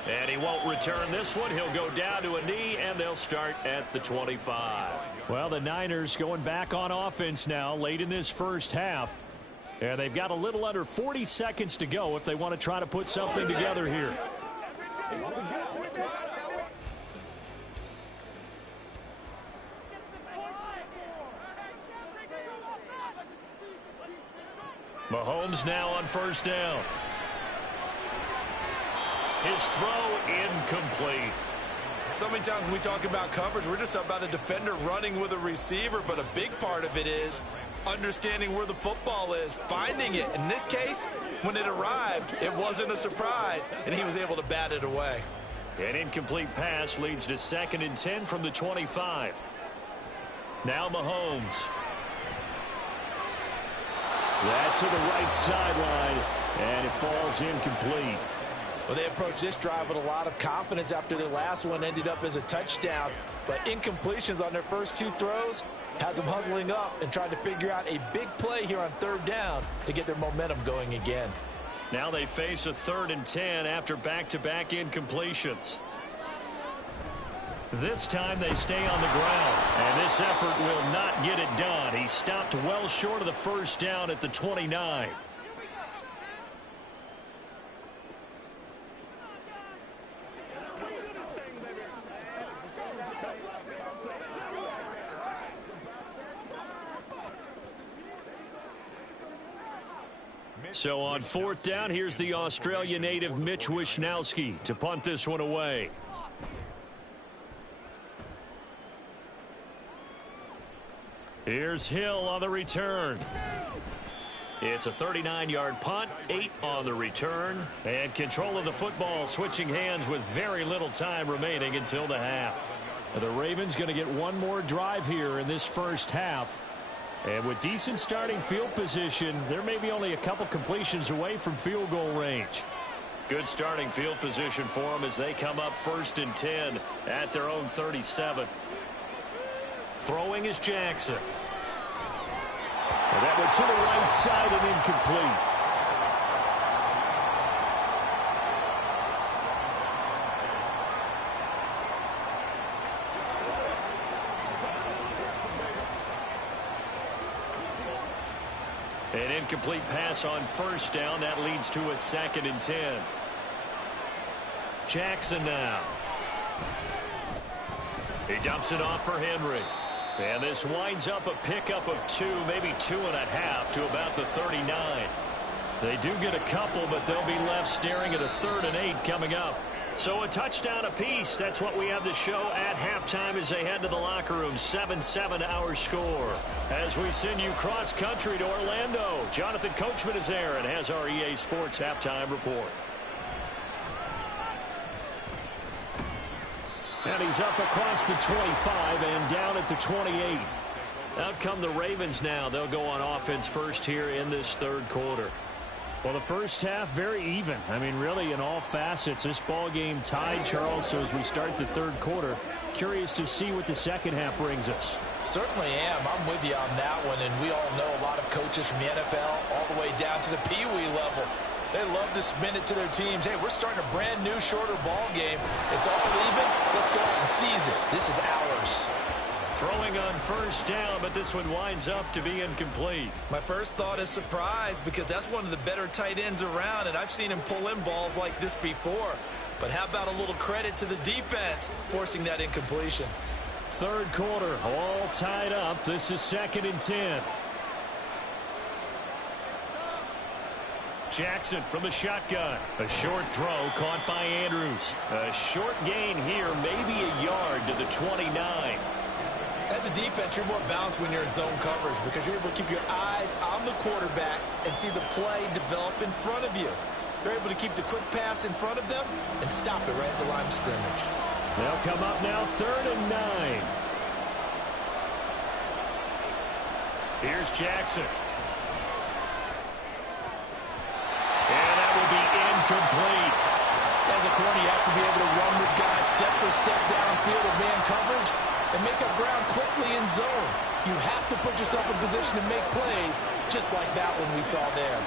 And he won't return this one. He'll go down to a knee, and they'll start at the 25. Well, the Niners going back on offense now late in this first half. And they've got a little under 40 seconds to go if they want to try to put something together here. Mahomes now on first down. His throw incomplete. So many times when we talk about coverage, we're just about a defender running with a receiver, but a big part of it is understanding where the football is, finding it. In this case, when it arrived, it wasn't a surprise, and he was able to bat it away. An incomplete pass leads to 2nd and 10 from the 25. Now Mahomes. That's to the right sideline, and it falls incomplete. Well, they approached this drive with a lot of confidence after their last one ended up as a touchdown. But incompletions on their first 2 throws has them huddling up and trying to figure out a big play here on 3rd down to get their momentum going again. Now they face a 3rd and 10 after back-to-back incompletions. This time they stay on the ground, and this effort will not get it done. He stopped well short of the first down at the 29. So on 4th down, here's the Australia native Mitch Wishnowsky to punt this one away. Here's Hill on the return. It's a 39-yard punt, 8 on the return, and control of the football switching hands with very little time remaining until the half. The Ravens going to get one more drive here in this first half. And with decent starting field position, they're maybe only a couple completions away from field goal range. Good starting field position for them as they come up 1st and 10 at their own 37. Throwing is Jackson. And that went to the right side and incomplete. An incomplete pass on first down. That leads to a 2nd and 10. Jackson now. He dumps it off for Henry. And this winds up a pickup of 2, maybe 2.5 to about the 39. They do get a couple, but they'll be left staring at a 3rd and 8 coming up. So a touchdown apiece. That's what we have to show at halftime as they head to the locker room. 7-7 our score. As we send you cross country to Orlando, Jonathan Coachman is there and has our EA Sports halftime report. And he's up across the 25 and down at the 28. Out come the Ravens now. They'll go on offense first here in this 3rd quarter. Well, the first half, very even. I mean, really, in all facets, this ball game tied, Charles. So as we start the 3rd quarter, curious to see what the second half brings us. Certainly am. I'm with you on that one. And we all know a lot of coaches from the NFL all the way down to the Pee-wee level. They love to spin it to their teams. Hey, we're starting a brand new, shorter ball game. It's all even. Let's go out and seize it. This is ours. Throwing on first down, but this one winds up to be incomplete. My first thought is surprise because that's one of the better tight ends around, and I've seen him pull in balls like this before. But how about a little credit to the defense forcing that incompletion? 3rd quarter, all tied up. This is 2nd and 10. Jackson from the shotgun. A short throw caught by Andrews. A short gain here, maybe a yard to the 29. As a defense, you're more balanced when you're in zone coverage because you're able to keep your eyes on the quarterback and see the play develop in front of you. They're able to keep the quick pass in front of them and stop it right at the line of scrimmage. They'll come up now 3rd and 9. Here's Jackson. And that will be incomplete. As a corner, you have to be able to run with guys step for step downfield of man coverage and make up ground quickly in zone. You have to put yourself in position to make plays, just like that one we saw there.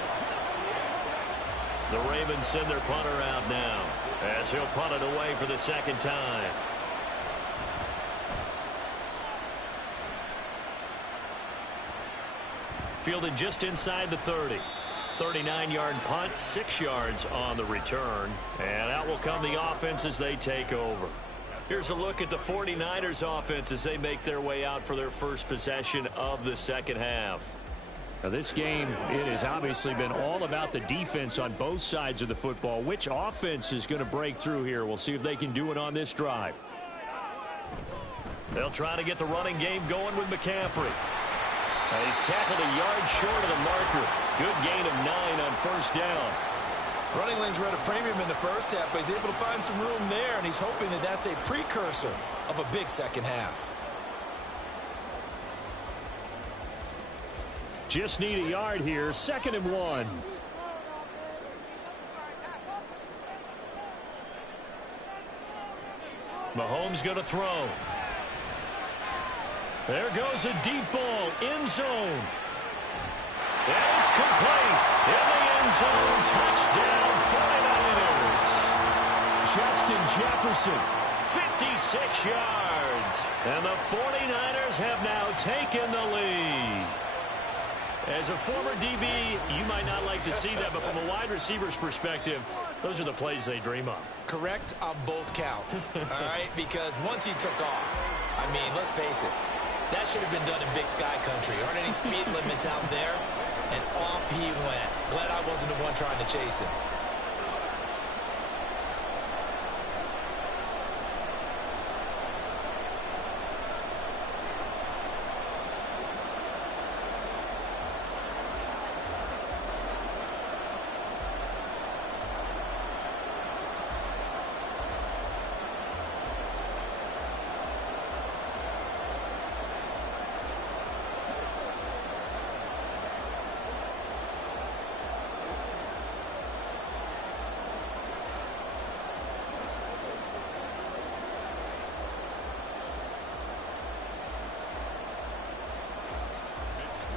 The Ravens send their punter out now, as he'll punt it away for the second time. Fielded just inside the 30. 39-yard punt, 6 yards on the return. And out will come the offense as they take over. Here's a look at the 49ers offense as they make their way out for their first possession of the second half. Now this game, it has obviously been all about the defense on both sides of the football. Which offense is going to break through here? We'll see if they can do it on this drive. They'll try to get the running game going with McCaffrey. He's tackled a yard short of the marker. Good gain of 9 on first down. Running lanes were at a premium in the first half, but he's able to find some room there, and he's hoping that that's a precursor of a big second half. Just need a yard here. 2nd and 1. Mahomes going to throw. There goes a deep ball. End zone. And it's complete. In the end zone. Touchdown 49ers. Justin Jefferson. 56 yards. And the 49ers have now taken the lead. As a former DB, you might not like to see that, but from a wide receiver's perspective, those are the plays they dream of. Correct on both counts, all right? Because once he took off, I mean, let's face it, that should have been done in Big Sky Country. Aren't any speed limits out there? And off he went. Glad I wasn't the one trying to chase him.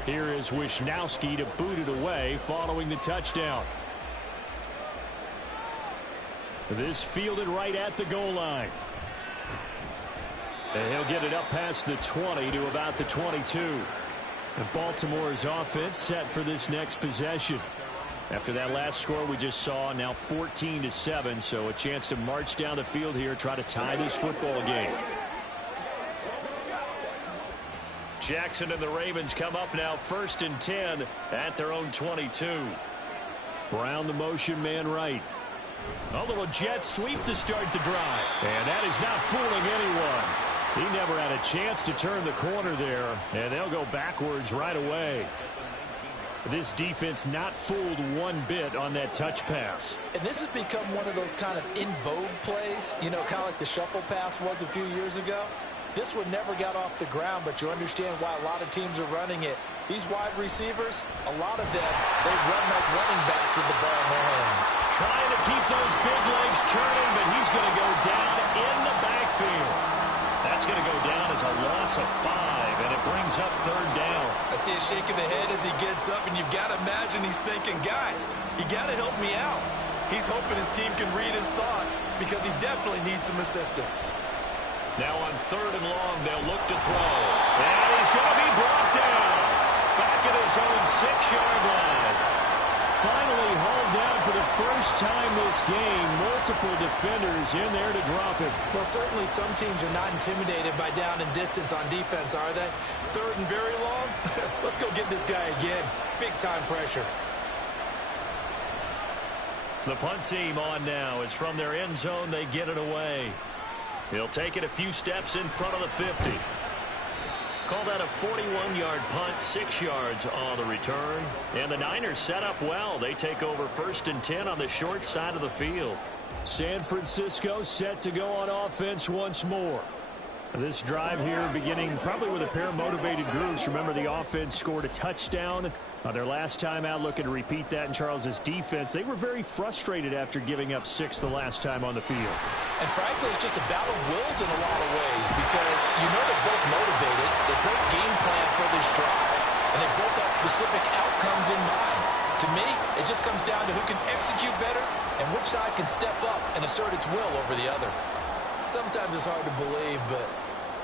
Here is Wisnowski to boot it away following the touchdown. This fielded right at the goal line. And he'll get it up past the 20 to about the 22. And Baltimore's offense set for this next possession. After that last score we just saw, now 14-7, so a chance to march down the field here, try to tie this football game. Jackson and the Ravens come up now 1st and 10 at their own 22. Brown the motion man right. A little jet sweep to start the drive. And that is not fooling anyone. He never had a chance to turn the corner there, and they'll go backwards right away. This defense not fooled one bit on that touch pass. And this has become one of those kind of in vogue plays, you know, kind of like the shuffle pass was a few years ago. This one never got off the ground, but you understand why a lot of teams are running it. These wide receivers, a lot of them, they run like running backs with the ball in their hands. Trying to keep those big legs churning, but he's going to go down in the backfield. That's going to go down as a loss of 5, and it brings up 3rd down. I see a shake of the head as he gets up, and you've got to imagine he's thinking, guys, you got to help me out. He's hoping his team can read his thoughts because he definitely needs some assistance. Now on 3rd and long, they'll look to throw. And he's going to be brought down. Back at his own 6-yard line. Finally hauled down for the first time this game. Multiple defenders in there to drop him. Well, certainly some teams are not intimidated by down and distance on defense, are they? 3rd and very long? Let's go get this guy again. Big-time pressure. The punt team on now is from their end zone. They get it away. He'll take it a few steps in front of the 50. Call that a 41-yard punt, 6 yards on the return. And the Niners set up well. They take over 1st and 10 on the short side of the field. San Francisco set to go on offense once more. This drive here beginning probably with a pair of motivated groups. Remember, the offense scored a touchdown their last time out, looking to repeat that in Charles's defense. They were very frustrated after giving up 6 the last time on the field. And frankly, it's just a battle of wills in a lot of ways because you know they're both motivated. They both game plan for this drive, and they both have specific outcomes in mind. To me, it just comes down to who can execute better and which side can step up and assert its will over the other. Sometimes it's hard to believe, but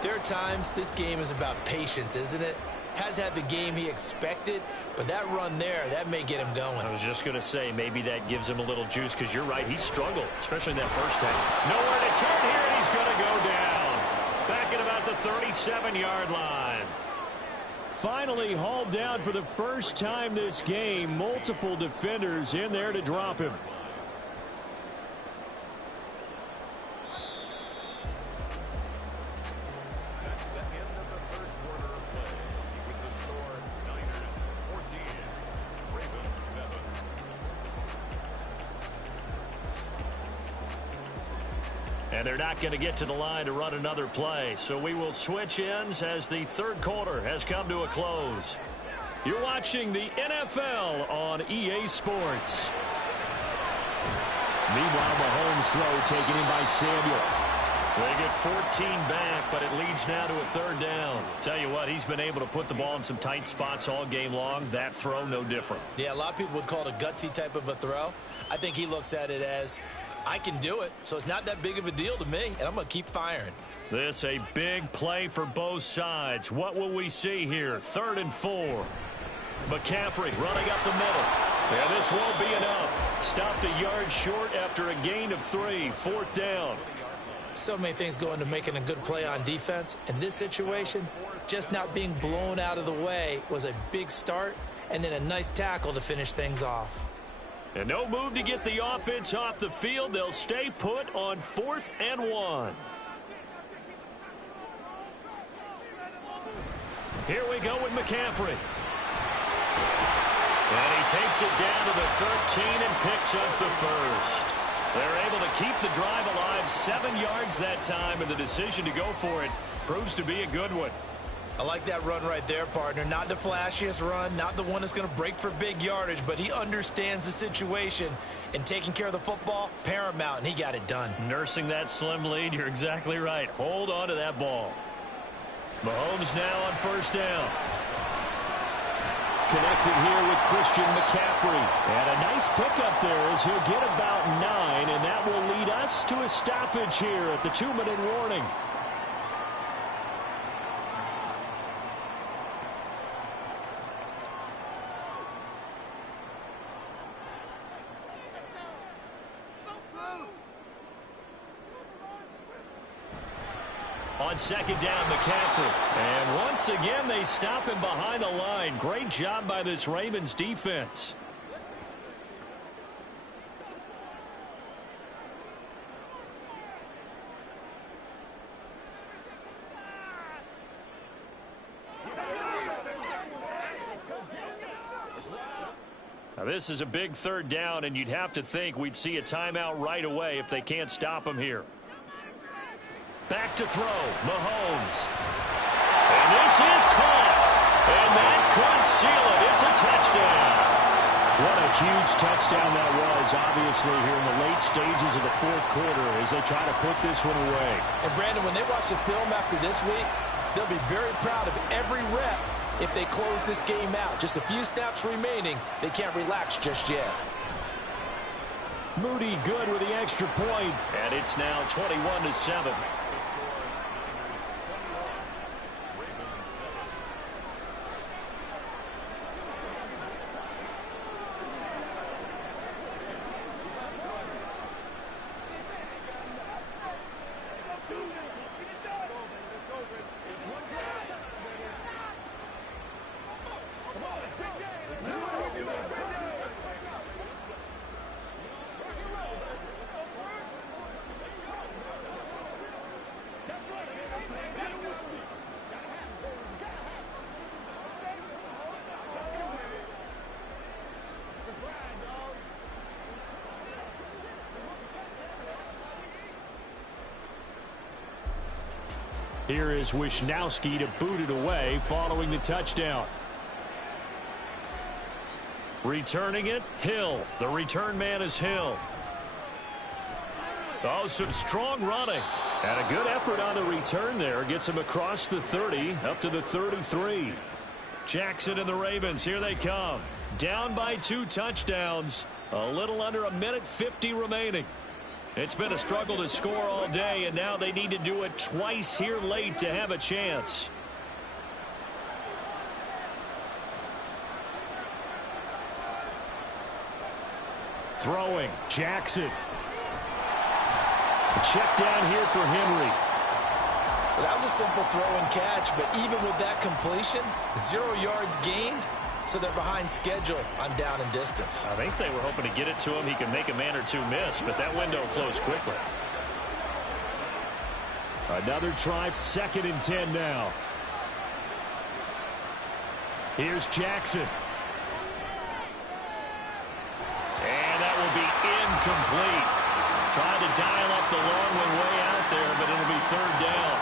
there are times this game is about patience, isn't it? Has had the game he expected, but that run there, that may get him going. I was just going to say, maybe that gives him a little juice because you're right, he struggled, especially in that first half. Nowhere to turn here, and he's going to go down. Back at about the 37-yard line. Finally hauled down for the first time this game. Multiple defenders in there to drop him. And they're not going to get to the line to run another play. So we will switch ends as the third quarter has come to a close. You're watching the NFL on EA Sports. Meanwhile, Mahomes' throw taken in by Samuel. They get 14 back, but it leads now to a third down. Tell you what, he's been able to put the ball in some tight spots all game long. That throw, no different. Yeah, a lot of people would call it a gutsy type of a throw. I think he looks at it as, I can do it, so it's not that big of a deal to me, and I'm going to keep firing. This a big play for both sides. What will we see here? 3rd and 4. McCaffrey running up the middle. And this won't be enough. Stopped a yard short after a gain of 3. 4th down. So many things go into making a good play on defense. In this situation, just not being blown out of the way was a big start, and then a nice tackle to finish things off. And no move to get the offense off the field. They'll stay put on 4th and 1. Here we go with McCaffrey. And he takes it down to the 13 and picks up the first. They're able to keep the drive alive, 7 yards that time, and the decision to go for it proves to be a good one. I like that run right there, partner. Not the flashiest run, not the one that's going to break for big yardage, but he understands the situation, and taking care of the football, paramount, and he got it done. Nursing that slim lead, you're exactly right. Hold on to that ball. Mahomes now on 1st down. Connected here with Christian McCaffrey. And a nice pickup there as he'll get about 9, and that will lead us to a stoppage here at the 2-minute warning. On 2nd down, McCaffrey. And once again, they stop him behind the line. Great job by this Ravens defense. Now, this is a big 3rd down, and you'd have to think we'd see a timeout right away if they can't stop him here. Back to throw, Mahomes. And this is caught. And that could seal it. It's a touchdown. What a huge touchdown that was, obviously, here in the late stages of the 4th quarter as they try to put this one away. And, Brandon, when they watch the film after this week, they'll be very proud of every rep if they close this game out. Just a few snaps remaining. They can't relax just yet. Moody good with the extra point. And it's now 21-7. Here is Wisnowski to boot it away following the touchdown. Returning it, Hill. The return man is Hill. Oh, some strong running. And a good effort on the return there. Gets him across the 30, up to the 33. Jackson and the Ravens, here they come. Down by 2 touchdowns. A little under a minute 50 remaining. It's been a struggle to score all day, and now they need to do it twice here late to have a chance. Throwing, Jackson. A check down here for Henry. Well, that was a simple throw and catch, but even with that completion, 0 yards gained, so they're behind schedule on down and distance. I think they were hoping to get it to him. He can make a man or two miss, but that window closed quickly. Another try, 2nd and 10 now. Here's Jackson. And that will be incomplete. Trying to dial up the long one way out there, but it'll be 3rd down.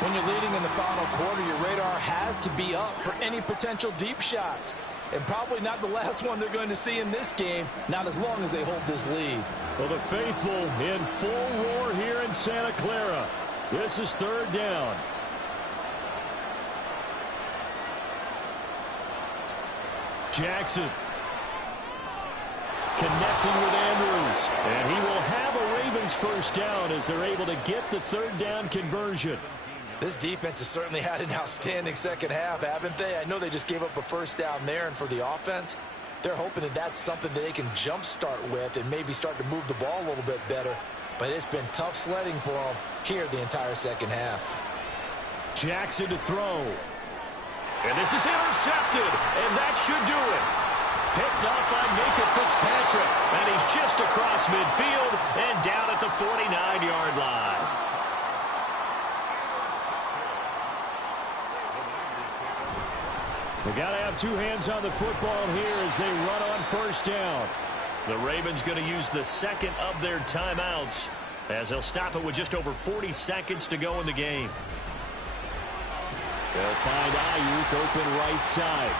When you're leading in the final quarter, your radar has to be up for any potential deep shots. And probably not the last one they're going to see in this game, not as long as they hold this lead. Well, the faithful in full roar here in Santa Clara. This is 3rd down. Jackson connecting with Andrews. And he will have a Ravens 1st down as they're able to get the 3rd down conversion. This defense has certainly had an outstanding second half, haven't they? I know they just gave up a 1st down there, and for the offense, they're hoping that that's something that they can jumpstart with and maybe start to move the ball a little bit better. But it's been tough sledding for them here the entire second half. Jackson to throw. And this is intercepted, and that should do it. Picked up by Minka Fitzpatrick, and he's just across midfield and down at the 49-yard line. They got to have 2 hands on the football here as they run on 1st down. The Ravens going to use the 2nd of their timeouts as they'll stop it with just over 40 seconds to go in the game. They'll find Ayuk open right side.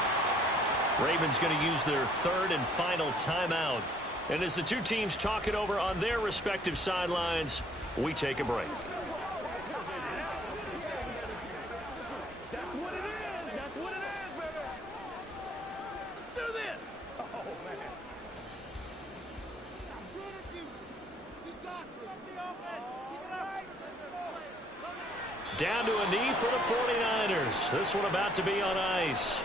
Ravens going to use their 3rd and final timeout. And as the 2 teams talk it over on their respective sidelines, we take a break. Down to a knee for the 49ers. This one about to be on ice.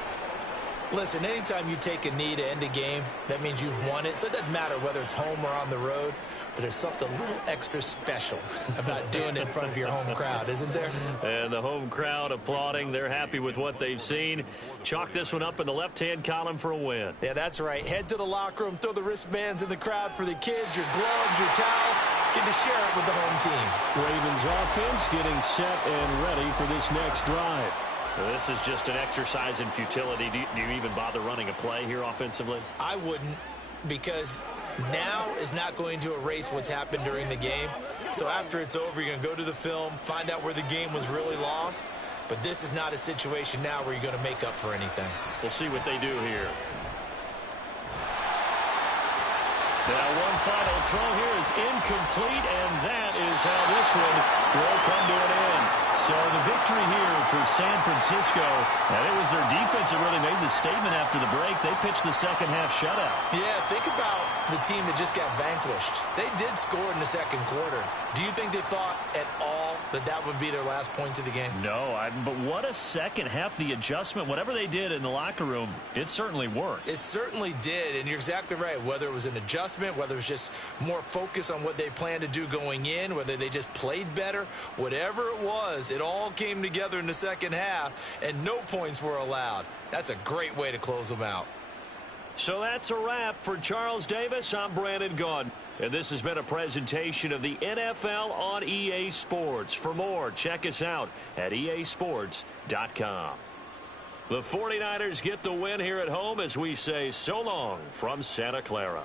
Listen, anytime you take a knee to end a game, that means you've won it. So it doesn't matter whether it's home or on the road, but there's something a little extra special about doing it in front of your home crowd, isn't there? And the home crowd applauding. They're happy with what they've seen. Chalk this one up in the left-hand column for a win. Yeah, that's right. Head to the locker room, throw the wristbands in the crowd for the kids, your gloves, your towels. Get to share it with the home team. Ravens offense getting set and ready for this next drive. This is just an exercise in futility. Do you even bother running a play here offensively? I wouldn't, because now is not going to erase what's happened during the game. So after it's over, you're going to go to the film, find out where the game was really lost. But this is not a situation now where you're going to make up for anything. We'll see what they do here. Now one final throw here is incomplete, and that is how this one will come to an end. So the victory here for San Francisco, and it was their defense that really made the statement after the break. They pitched the second half shutout. Yeah, think about the team that just got vanquished. They did score in the second quarter. Do you think they thought at all that that would be their last points of the game? No, but what a second half. The adjustment, whatever they did in the locker room, it certainly worked. It certainly did, and you're exactly right. Whether it was an adjustment, whether it was just more focus on what they planned to do going in, whether they just played better, whatever it was, it all came together in the second half, and no points were allowed. That's a great way to close them out. So that's a wrap for Charles Davis. I'm Brandon Gaudin. And this has been a presentation of the NFL on EA Sports. For more, check us out at easports.com. The 49ers get the win here at home as we say so long from Santa Clara.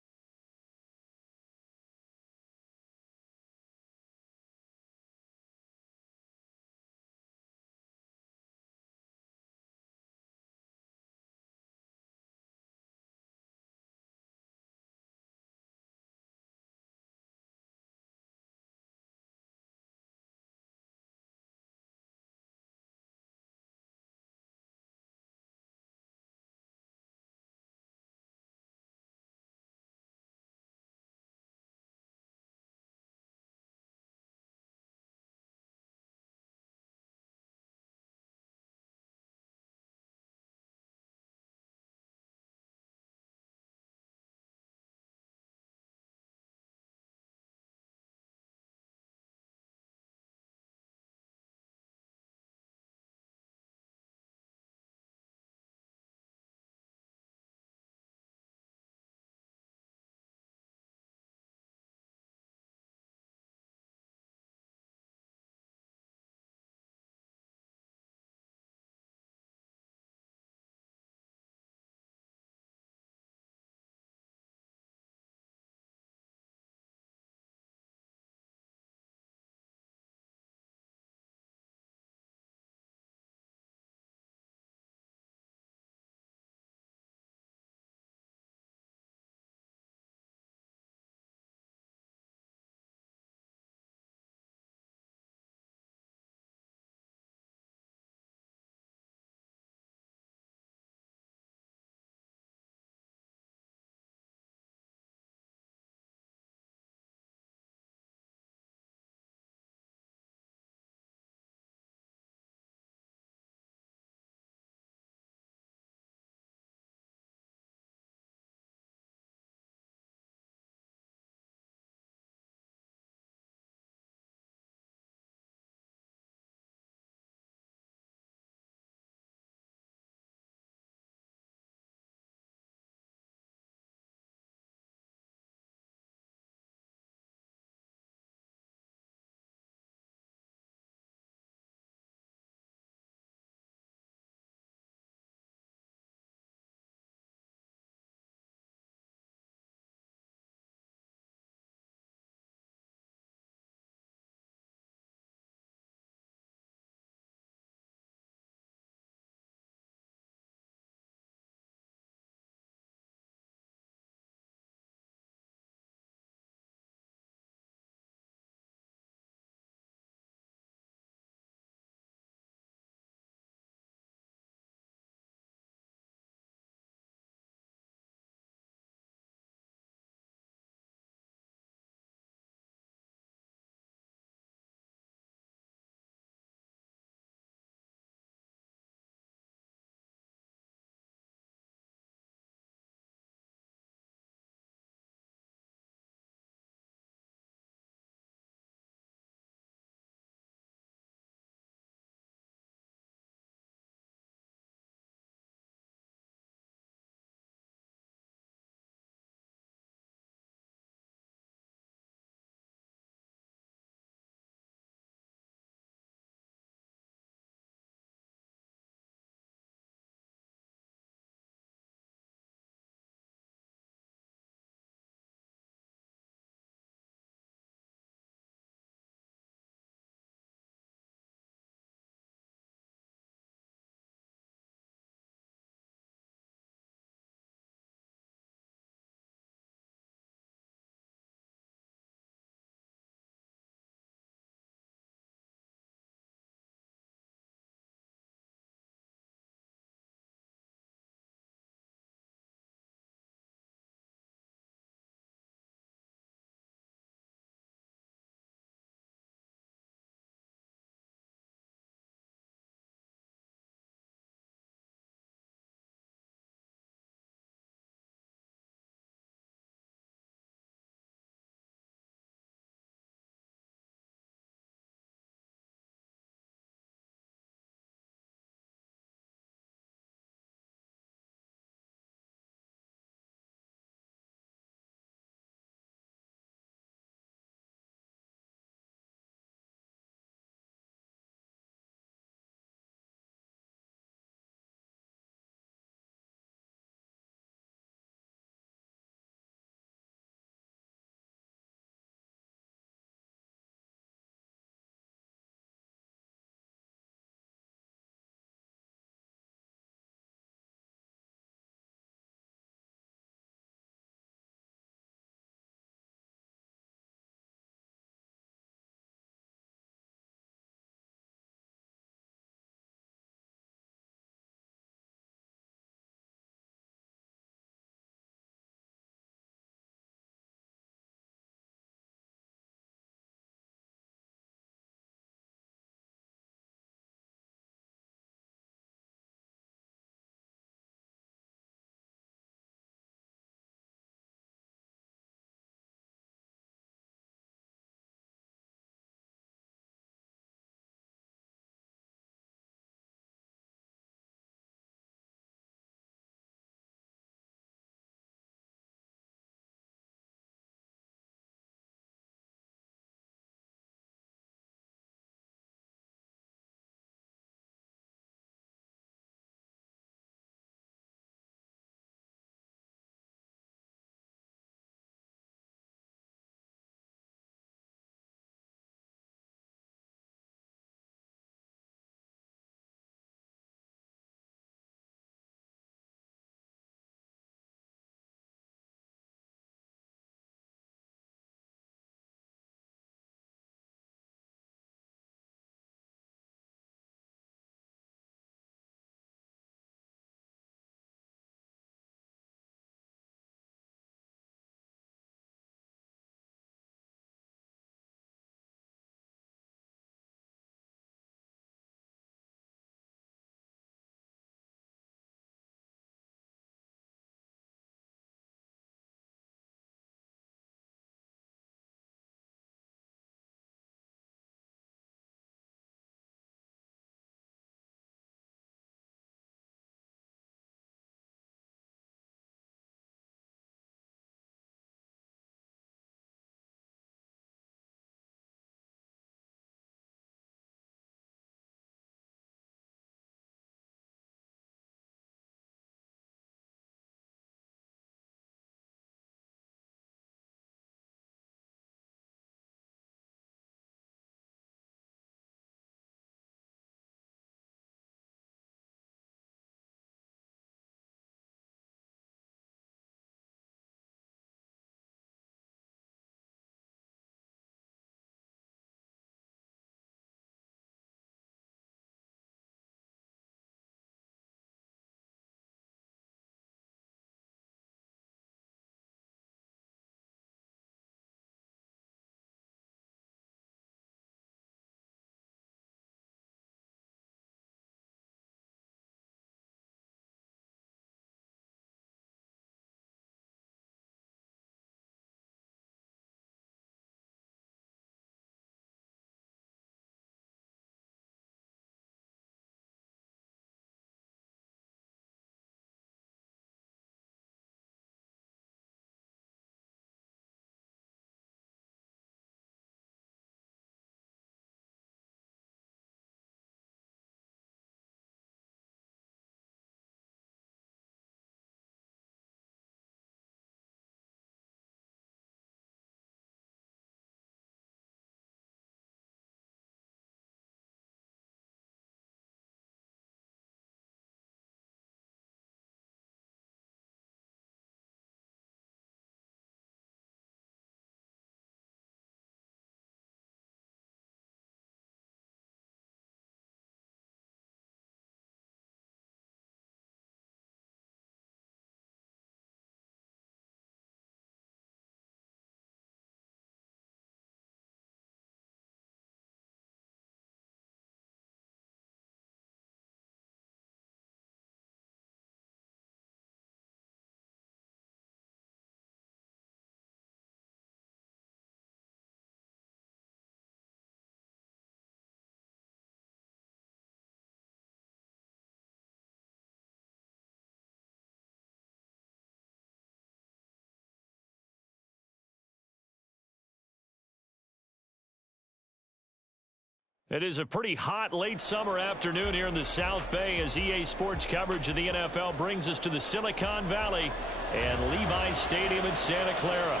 It is a pretty hot late summer afternoon here in the South Bay as EA Sports coverage of the NFL brings us to the Silicon Valley and Levi Stadium in Santa Clara.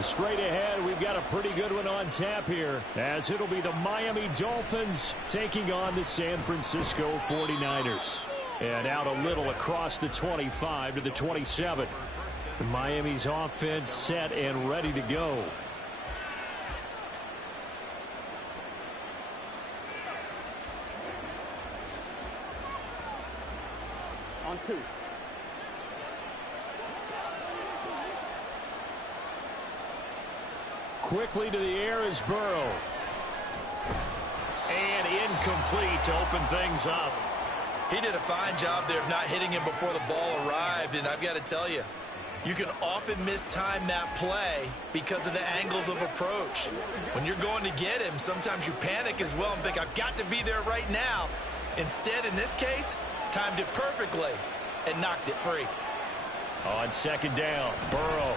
Straight ahead, we've got a pretty good one on tap here as it'll be the Miami Dolphins taking on the San Francisco 49ers. And out a little across the 25 to the 27. Miami's offense set and ready to go. On 2. Quickly to the air is Burrow. And incomplete to open things up. He did a fine job there of not hitting him before the ball arrived, and I've got to tell you, you can often mistime that play because of the angles of approach. When you're going to get him, sometimes you panic as well and think, I've got to be there right now. Instead, in this case, timed it perfectly and knocked it free. On second down, Burrow.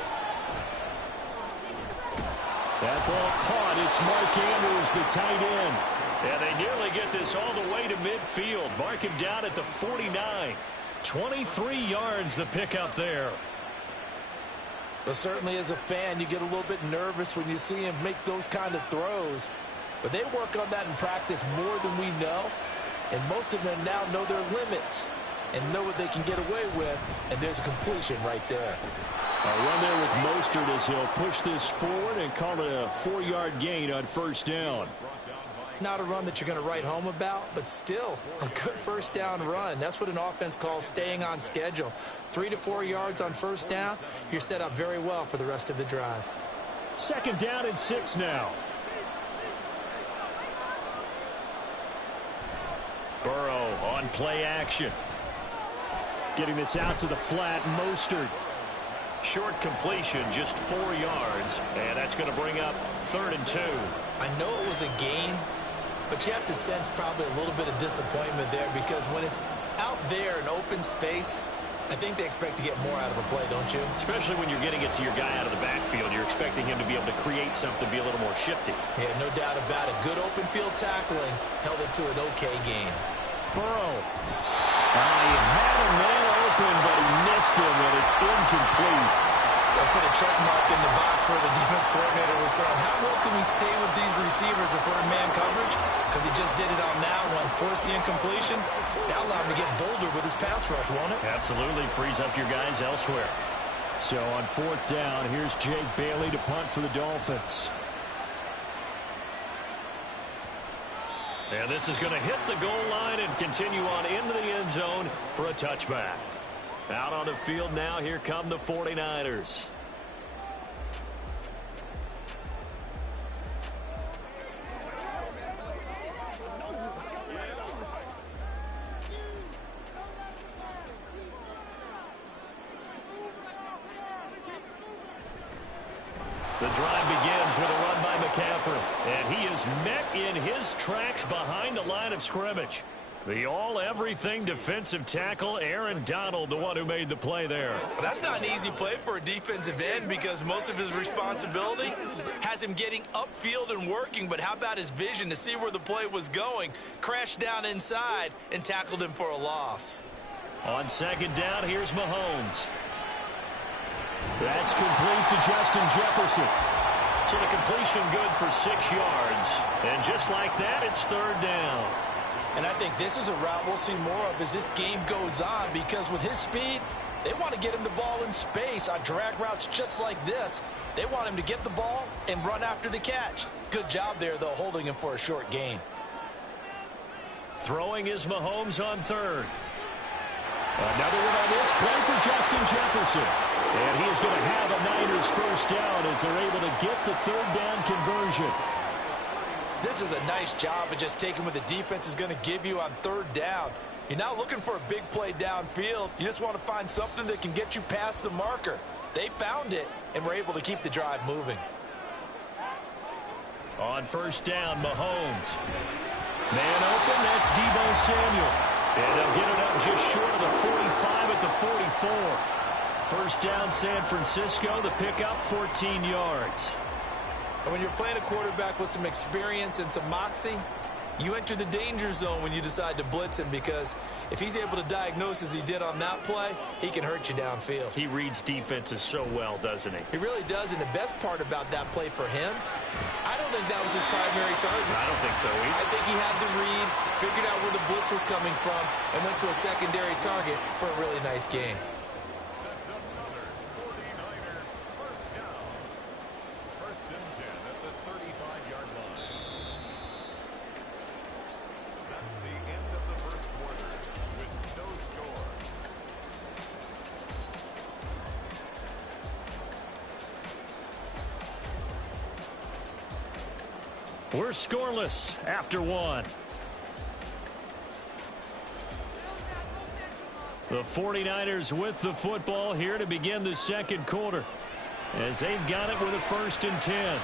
That ball caught. It's Mark Andrews, the tight end. And they nearly get this all the way to midfield. Mark him down at the 49. 23 yards the pickup there. Well, certainly as a fan, you get a little bit nervous when you see him make those kind of throws. But they work on that in practice more than we know. And most of them now know their limits and know what they can get away with. And there's a completion right there. A run there with Mostert as he'll push this forward and call it a 4-yard gain on first down. Not a run that you're going to write home about, but still a good first down run. That's what an offense calls staying on schedule. 3 to 4 yards on first down, you're set up very well for the rest of the drive. Second down and 6 now. Burrow on play action. Getting this out to the flat, Mostert. Short completion, just 4 yards, and that's going to bring up 3rd and 2. I know it was a gain, but you have to sense probably a little bit of disappointment there because when it's out there in open space, I think they expect to get more out of a play, don't you? Especially when you're getting it to your guy out of the backfield. You're expecting him to be able to create something, be a little more shifty. Yeah, no doubt about it. Good open field tackling held it to an okay gain. Burrow. He had a man open, but he missed him, and it's incomplete. They'll put a check mark in the box where the defense coordinator was saying, how well can we stay with these receivers if we're in man coverage? Because he just did it on that one. Force the incompletion. That'll allow him to get bolder with his pass rush, won't it? Absolutely. Frees up your guys elsewhere. So on 4th down, here's Jake Bailey to punt for the Dolphins. And this is going to hit the goal line and continue on into the end zone for a touchback. Out on the field now, here come the 49ers. The drive begins with a run by McCaffrey, and he is met in his tracks behind the line of scrimmage. The all-everything defensive tackle, Aaron Donald, the one who made the play there. Well, that's not an easy play for a defensive end because most of his responsibility has him getting upfield and working, but how about his vision to see where the play was going, crashed down inside, and tackled him for a loss. On second down, here's Mahomes. That's complete to Justin Jefferson. So the completion good for 6 yards. And just like that, it's 3rd down. And I think this is a route we'll see more of as this game goes on because with his speed, they want to get him the ball in space on drag routes just like this. They want him to get the ball and run after the catch. Good job there, though, holding him for a short gain. Throwing is Mahomes on 3rd. Another one on this play for Justin Jefferson. And he is going to have a Niners first down as they're able to get the 3rd down conversion. This is a nice job of just taking what the defense is going to give you on 3rd down. You're not looking for a big play downfield. You just want to find something that can get you past the marker. They found it and were able to keep the drive moving. On first down, Mahomes. Man open, that's Deebo Samuel. And they'll get it up just short of the 45 at the 44. First down, San Francisco. The pickup, 14 yards. And when you're playing a quarterback with some experience and some moxie, you enter the danger zone when you decide to blitz him, because if he's able to diagnose as he did on that play, he can hurt you downfield. He reads defenses so well, doesn't he? He really does, and the best part about that play for him, I don't think that was his primary target. I don't think so either. I think he had the read, figured out where the blitz was coming from, and went to a secondary target for a really nice gain. That's another 49er first down. First and 10 at the 35-yard line. That's the end of the first quarter with no score. We're scoreless after one. The 49ers with the football here to begin the second quarter, as they've got it with a 1st and 10.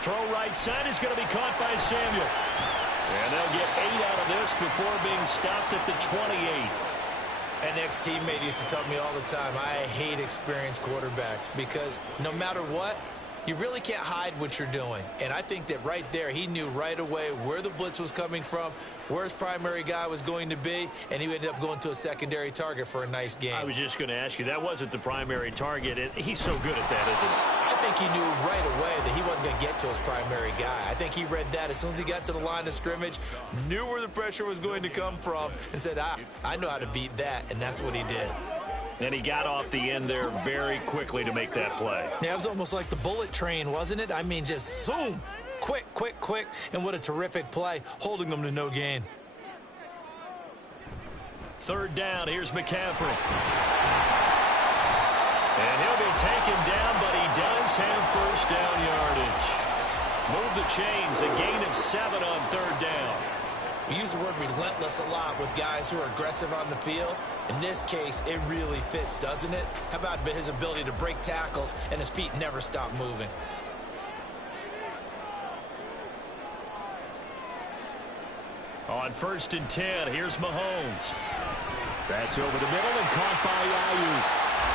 Throw right side is going to be caught by Samuel. And they'll get 8 out of this before being stopped at the 28. An ex-teammate used to tell me all the time, I hate experienced quarterbacks, because no matter what, you really can't hide what you're doing. And I think that right there, he knew right away where the blitz was coming from, where his primary guy was going to be, and he ended up going to a secondary target for a nice game. I was just going to ask you, that wasn't the primary target. And he's so good at that, isn't he? I think he knew right away that he wasn't going to get to his primary guy. I think he read that as soon as he got to the line of scrimmage, knew where the pressure was going to come from, and said, I know how to beat that, and that's what he did. And he got off the end there very quickly to make that play. Yeah, it was almost like the bullet train, wasn't it? I mean, just zoom, quick, quick, quick, and what a terrific play, holding them to no gain. 3rd down, here's McCaffrey. And he'll be taken down, but he does have 1st down yardage. Move the chains, a gain of 7 on 3rd down. We use the word relentless a lot with guys who are aggressive on the field. In this case, it really fits, doesn't it? How about his ability to break tackles and his feet never stop moving? On 1st and 10, here's Mahomes. That's over the middle and caught by Ayuk.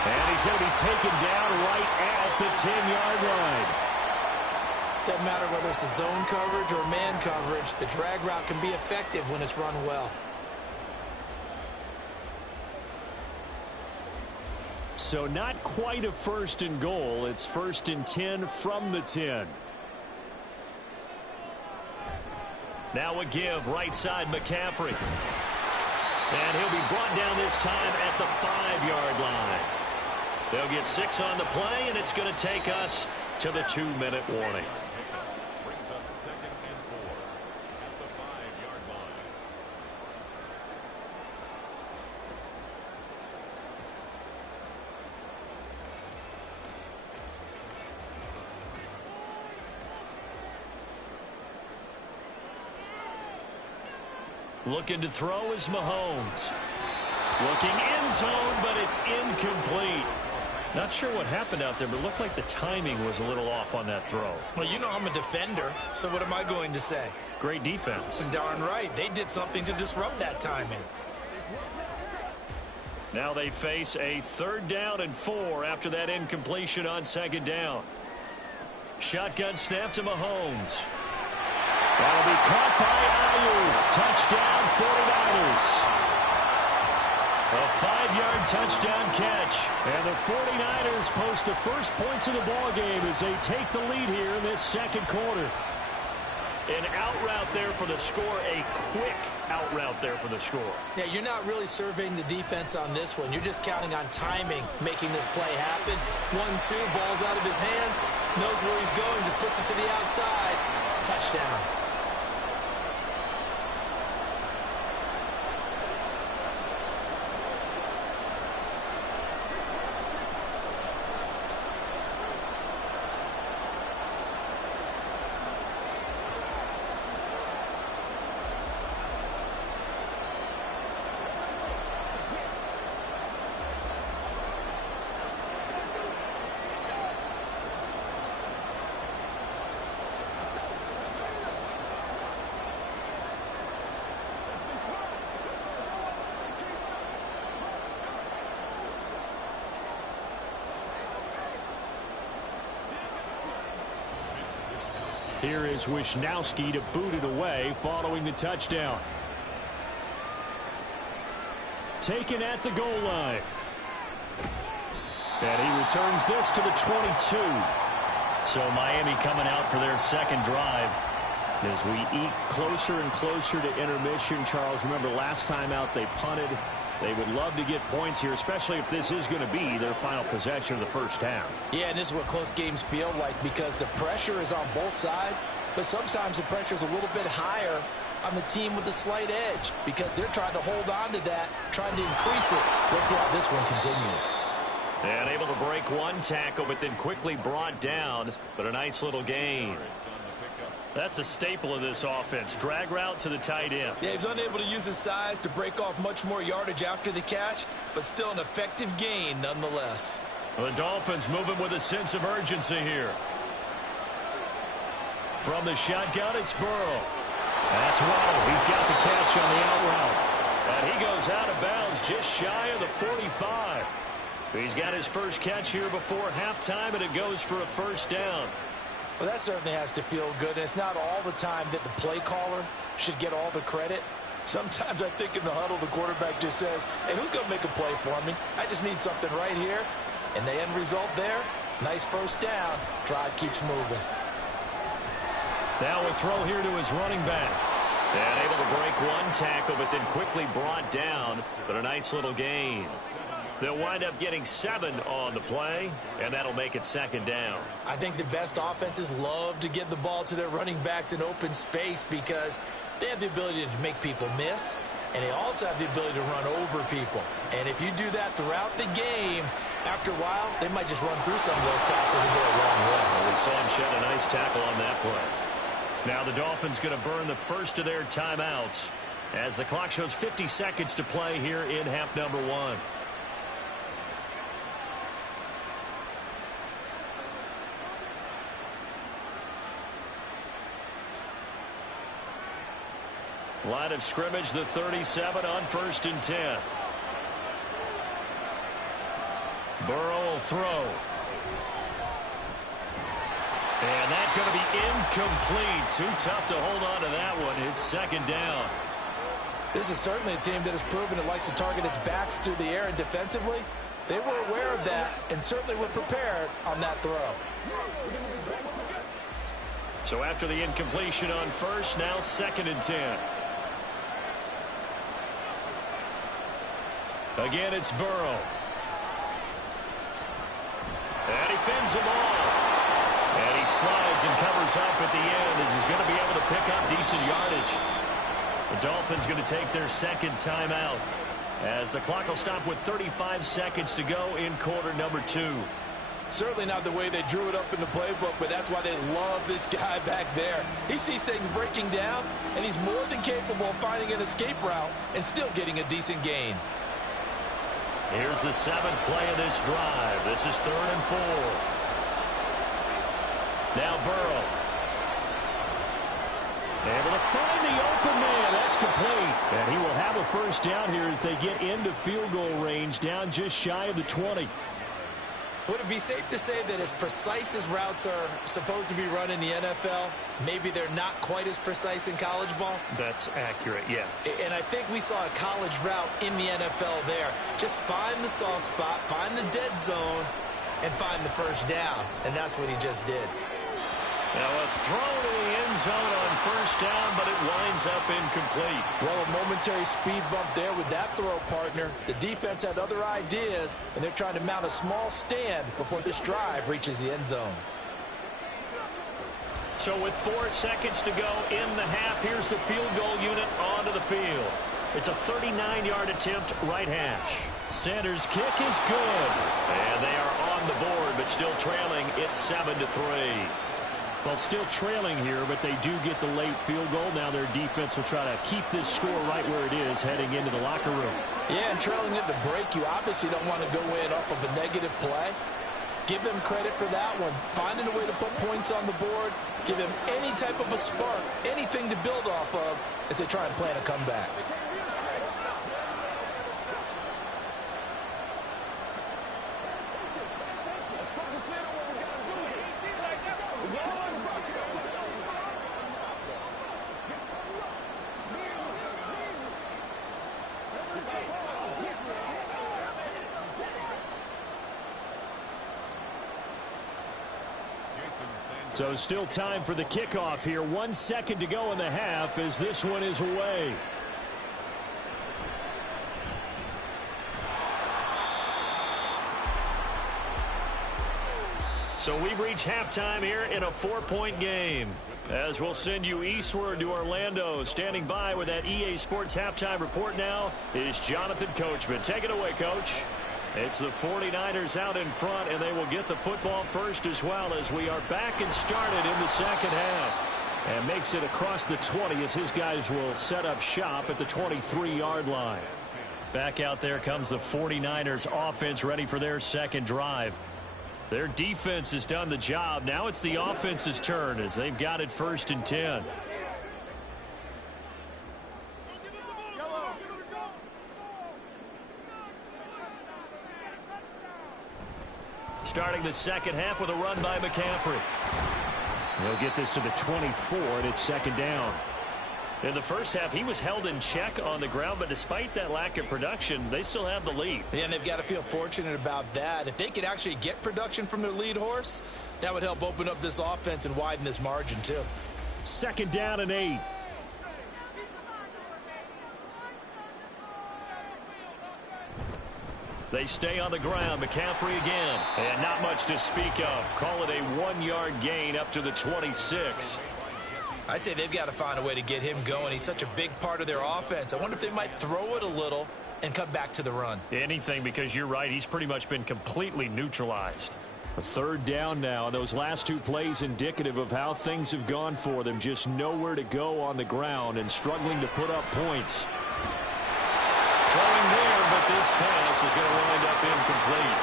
And he's going to be taken down right at the 10-yard line. Doesn't matter whether it's a zone coverage or man coverage, the drag route can be effective when it's run well. So not quite a 1st and goal. It's 1st and 10 from the 10. Now a give, right side McCaffrey. And he'll be brought down this time at the 5-yard line. They'll get 6 on the play, and it's going to take us to the 2-minute warning. Brings up 2nd and 4 at the 5-yard line. Looking to throw is Mahomes. Looking end zone, but it's incomplete. Not sure what happened out there, but it looked like the timing was a little off on that throw. Well, you know I'm a defender, so what am I going to say? Great defense. Darn right. They did something to disrupt that timing. Now they face a 3rd down and 4 after that incompletion on 2nd down. Shotgun snap to Mahomes. That'll be caught by Ayuk. Touchdown 49ers. A 5-yard touchdown catch. And the 49ers post the first points of the ball game as they take the lead here in this second quarter. An out route there for the score. A quick out route there for the score. Yeah, you're not really surveying the defense on this one. You're just counting on timing, making this play happen. 1-2, ball's out of his hands. Knows where he's going, just puts it to the outside. Touchdown. Here is Wisnowski to boot it away following the touchdown. Taken at the goal line. And he returns this to the 22. So Miami coming out for their second drive. As we eat closer and closer to intermission, Charles, remember last time out they punted. They would love to get points here, especially if this is going to be their final possession of the first half. Yeah, and this is what close games feel like because the pressure is on both sides, but sometimes the pressure is a little bit higher on the team with the slight edge because they're trying to hold on to that, trying to increase it. Let's see how this one continues. And able to break one tackle, but then quickly brought down, but a nice little gain. That's a staple of this offense. Drag route to the tight end. Yeah, he's unable to use his size to break off much more yardage after the catch, but still an effective gain nonetheless. The Dolphins moving with a sense of urgency here. From the shotgun, it's Burrow. That's Waddle. He's got the catch on the out route. And he goes out of bounds just shy of the 45. He's got his first catch here before halftime, and it goes for a first down. Well, that certainly has to feel good. And it's not all the time that the play caller should get all the credit. Sometimes I think in the huddle, the quarterback just says, hey, who's going to make a play for me? I just need something right here. And the end result there, nice first down. Drive keeps moving. Now a throw here to his running back. And able to break one tackle, but then quickly brought down. But a nice little gain. They'll wind up getting 7 on the play, and that'll make it second down. I think the best offenses love to get the ball to their running backs in open space because they have the ability to make people miss, and they also have the ability to run over people. And if you do that throughout the game, after a while, they might just run through some of those tackles and go a long way. Well, we saw him shed a nice tackle on that play. Now the Dolphins going to burn the first of their timeouts as the clock shows 50 seconds to play here in half number 1. Line of scrimmage, the 37 on 1st and 10. Burrow will throw. And that's going to be incomplete. Too tough to hold on to that one. It's second down. This is certainly a team that has proven it likes to target its backs through the air and defensively. They were aware of that and certainly were prepared on that throw. So after the incompletion on first, now 2nd and 10. Again, it's Burrow. And he fends him off. And he slides and covers up at the end as he's going to be able to pick up decent yardage. The Dolphins going to take their second timeout as the clock will stop with 35 seconds to go in quarter number 2. Certainly not the way they drew it up in the playbook, but that's why they love this guy back there. He sees things breaking down, and he's more than capable of finding an escape route and still getting a decent gain. Here's the 7th play of this drive. This is 3rd and 4. Now Burrow. Able to find the open man. That's complete. And he will have a first down here as they get into field goal range, down just shy of the 20. Would it be safe to say that as precise as routes are supposed to be run in the NFL, maybe they're not quite as precise in college ball? That's accurate, yeah. And I think we saw a college route in the NFL there. Just find the soft spot, find the dead zone, and find the first down. And that's what he just did. Now a throw to the end zone on first down, but it winds up incomplete. Well, a momentary speed bump there with that throw, partner. The defense had other ideas, and they're trying to mount a small stand before this drive reaches the end zone. So with 4 seconds to go in the half, here's the field goal unit onto the field. It's a 39-yard attempt, right hash. Sanders' kick is good. And they are on the board, but still trailing. It's 7-3. Well, still trailing here, but they do get the late field goal. Now their defense will try to keep this score right where it is heading into the locker room. Yeah, and trailing at the break, you obviously don't want to go in off of a negative play. Give them credit for that one. Finding a way to put points on the board, give them any type of a spark, anything to build off of as they try and plan a comeback. So still time for the kickoff here. 1 second to go in the half as this one is away. So we've reached halftime here in a 4-point game. As we'll send you eastward to Orlando. Standing by with that EA Sports halftime report now is Jonathan Coachman. Take it away, Coach. It's the 49ers out in front, and they will get the football first as well as we are back and started in the second half. And makes it across the 20 as his guys will set up shop at the 23-yard line. Back out there comes the 49ers offense ready for their second drive. Their defense has done the job. Now it's the offense's turn as they've got it 1st and 10. Starting the second half with a run by McCaffrey. He'll get this to the 24, and it's 2nd down. In the first half, he was held in check on the ground, but despite that lack of production, they still have the lead. Yeah, and they've got to feel fortunate about that. If they could actually get production from their lead horse, that would help open up this offense and widen this margin, too. 2nd down and 8. They stay on the ground. McCaffrey again. And not much to speak of. Call it a 1-yard gain up to the 26. I'd say they've got to find a way to get him going. He's such a big part of their offense. I wonder if they might throw it a little and come back to the run. Anything, because you're right. He's pretty much been completely neutralized. A 3rd down now. Those last 2 plays indicative of how things have gone for them. Just nowhere to go on the ground and struggling to put up points. Throwing there, but this pass is going to wind up incomplete.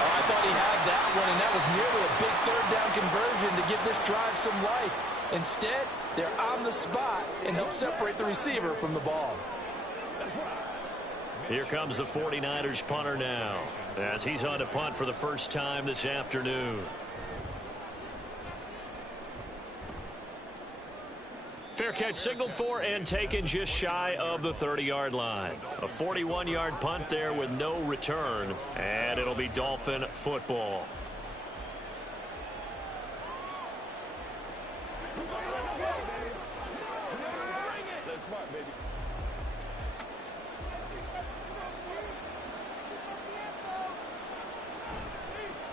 Oh, I thought he had that one, and that was nearly a big 3rd down conversion to give this drive some life. Instead, they're on the spot and help separate the receiver from the ball. Here comes the 49ers punter now as he's on to punt for the first time this afternoon. Fair catch signaled for and taken just shy of the 30-yard line. A 41-yard punt there with no return, and it'll be Dolphin football.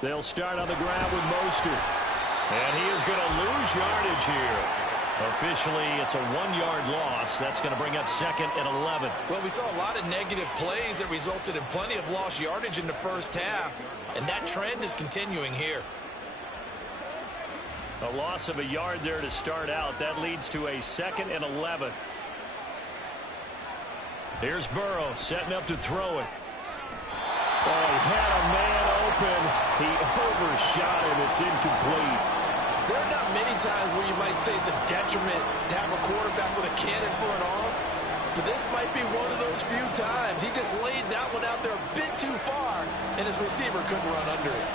They'll start on the ground with Mostert. And he is going to lose yardage here. Officially, it's a 1-yard loss. That's going to bring up 2nd and 11. Well, we saw a lot of negative plays that resulted in plenty of lost yardage in the first half. And that trend is continuing here. A loss of a yard there to start out. That leads to a 2nd and 11. Here's Burrow setting up to throw it. Oh, he had a man open. He overshot him. It's incomplete. There are not many times where you might say it's a detriment to have a quarterback with a cannon for an arm. But this might be one of those few times. He just laid that one out there a bit too far, and his receiver couldn't run under it.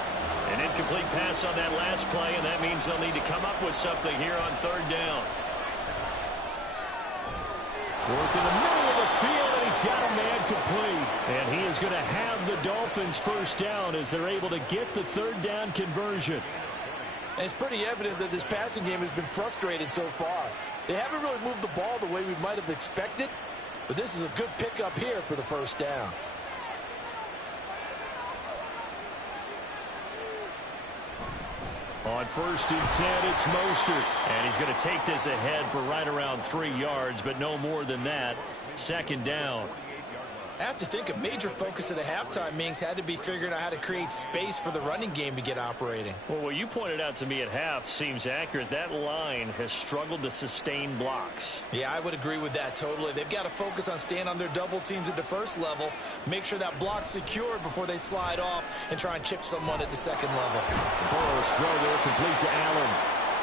An incomplete pass on that last play, and that means they'll need to come up with something here on 3rd down. Work in the middle of the field, and he's got a man complete. And he is going to have the Dolphins 1st down as they're able to get the 3rd down conversion. And it's pretty evident that this passing game has been frustrated so far. They haven't really moved the ball the way we might have expected, but this is a good pickup here for the 1st down. On 1st and 10, it's Mostert. And he's going to take this ahead for right around 3 yards, but no more than that. 2nd down. I have to think a major focus of the halftime meetings had to be figuring out how to create space for the running game to get operating. Well, what you pointed out to me at half seems accurate. That line has struggled to sustain blocks. Yeah, I would agree with that totally. They've got to focus on staying on their double teams at the 1st level, make sure that block's secured before they slide off and try and chip someone at the 2nd level. Burrow's throw there complete to Allen.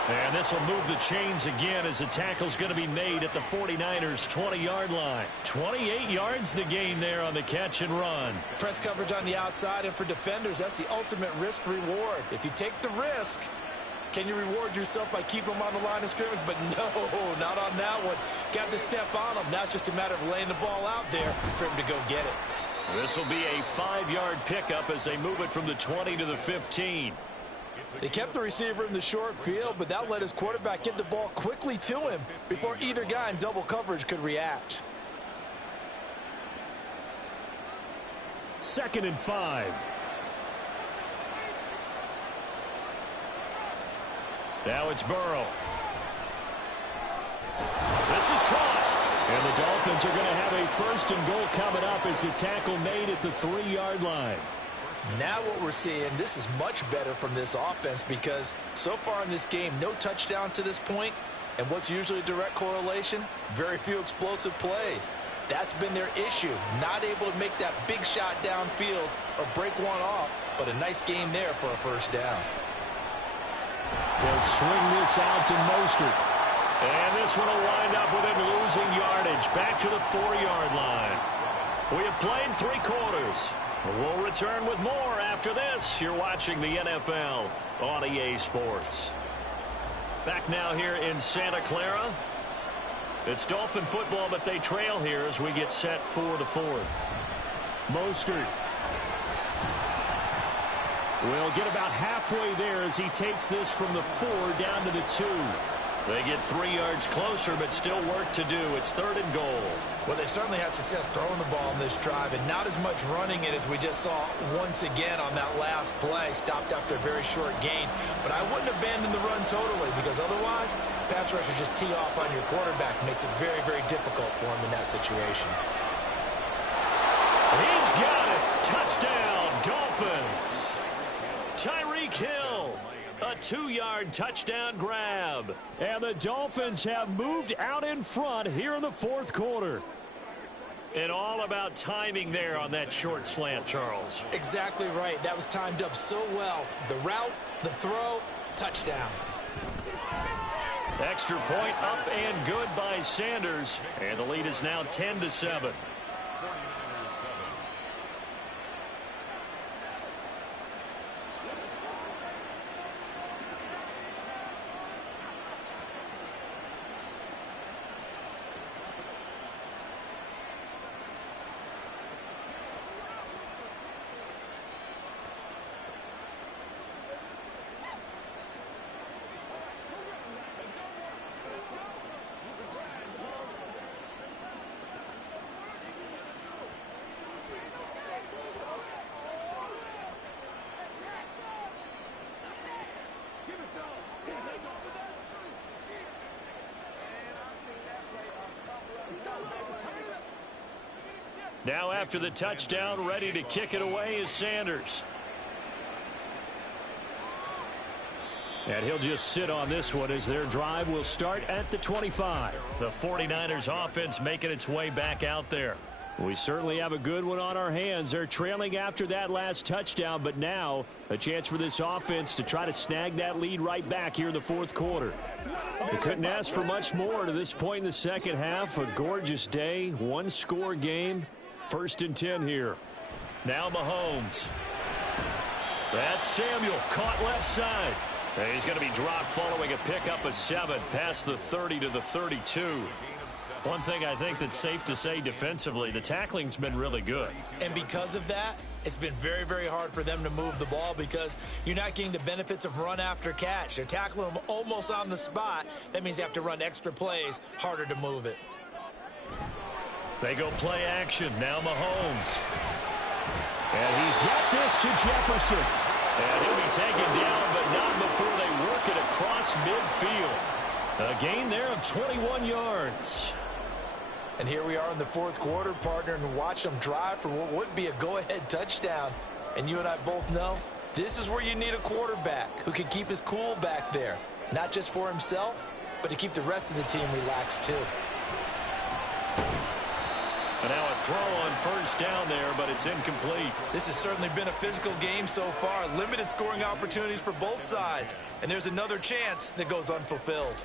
And this will move the chains again as the tackle's going to be made at the 49ers' 20-yard line. 28 yards the gain there on the catch and run. Press coverage on the outside, and for defenders, that's the ultimate risk-reward. If you take the risk, can you reward yourself by keeping them on the line of scrimmage? But no, not on that one. Got to step on them. Now it's just a matter of laying the ball out there for him to go get it. This will be a 5-yard pickup as they move it from the 20 to the 15. They kept the receiver in the short field, but that let his quarterback get the ball quickly to him before either guy in double coverage could react. 2nd and 5. Now it's Burrow. This is caught. And the Dolphins are going to have a 1st and goal coming up as the tackle made at the 3-yard line. Now what we're seeing, this is much better from this offense because so far in this game, no touchdown to this point. And what's usually a direct correlation? Very few explosive plays. That's been their issue, not able to make that big shot downfield or break one off, but a nice game there for a 1st down. They'll swing this out to Mostert. And this one will wind up with him losing yardage back to the 4-yard line. We have played 3 quarters. We'll return with more after this. You're watching the NFL on EA Sports. Back now here in Santa Clara. It's Dolphin football, but they trail here as we get set for the 4th. Mostert will get about halfway there as he takes this from the 4 down to the 2. They get 3 yards closer, but still work to do. It's 3rd and goal. Well, they certainly had success throwing the ball in this drive, and not as much running it as we just saw once again on that last play. Stopped after a very short gain. But I wouldn't abandon the run totally, because otherwise, pass rushers just tee off on your quarterback. Makes it very, very difficult for him in that situation. He's got it. Touchdown, Dolphins. Tyreek Hill. A 2-yard touchdown grab. And the Dolphins have moved out in front here in the 4th quarter. And all about timing there on that short slant, Charles. Exactly right. That was timed up so well. The route, the throw, touchdown. Extra point up and good by Sanders. And the lead is now 10-7. Now after the touchdown, ready to kick it away is Sanders. And he'll just sit on this one as their drive will start at the 25. The 49ers offense making its way back out there. We certainly have a good one on our hands. They're trailing after that last touchdown, but now a chance for this offense to try to snag that lead right back here in the 4th quarter. They couldn't ask for much more to this point in the 2nd half. A gorgeous day, 1-score game. 1st and 10 here. Now Mahomes. That's Samuel, caught left side. And he's going to be dropped following a pickup of 7 past the 30 to the 32. One thing I think that's safe to say defensively, the tackling's been really good. And because of that, it's been very, very hard for them to move the ball because you're not getting the benefits of run after catch. They're tackling them almost on the spot. That means they have to run extra plays, harder to move it. They go play action. Now Mahomes. And he's got this to Jefferson. And he'll be taken down, but not before they work it across midfield. A gain there of 21 yards. And here we are in the 4th quarter, partner, and watch them drive for what would be a go-ahead touchdown. And you and I both know this is where you need a quarterback who can keep his cool back there. Not just for himself, but to keep the rest of the team relaxed too. And now a throw on 1st down there, but it's incomplete. This has certainly been a physical game so far. Limited scoring opportunities for both sides. And there's another chance that goes unfulfilled.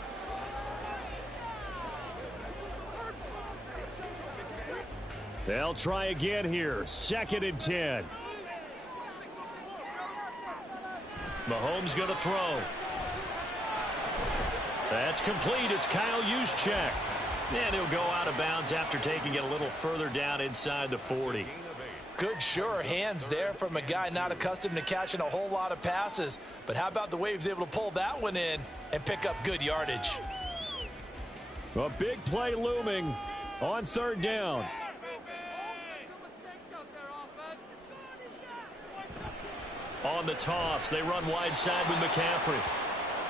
They'll try again here. 2nd and 10. Mahomes going to throw. That's complete. It's Kyle And he'll go out of bounds after taking it a little further down inside the 40. Good, sure hands there from a guy not accustomed to catching a whole lot of passes. But how about the way he was able to pull that one in and pick up good yardage? A big play looming on third down. On the toss, they run wide side with McCaffrey.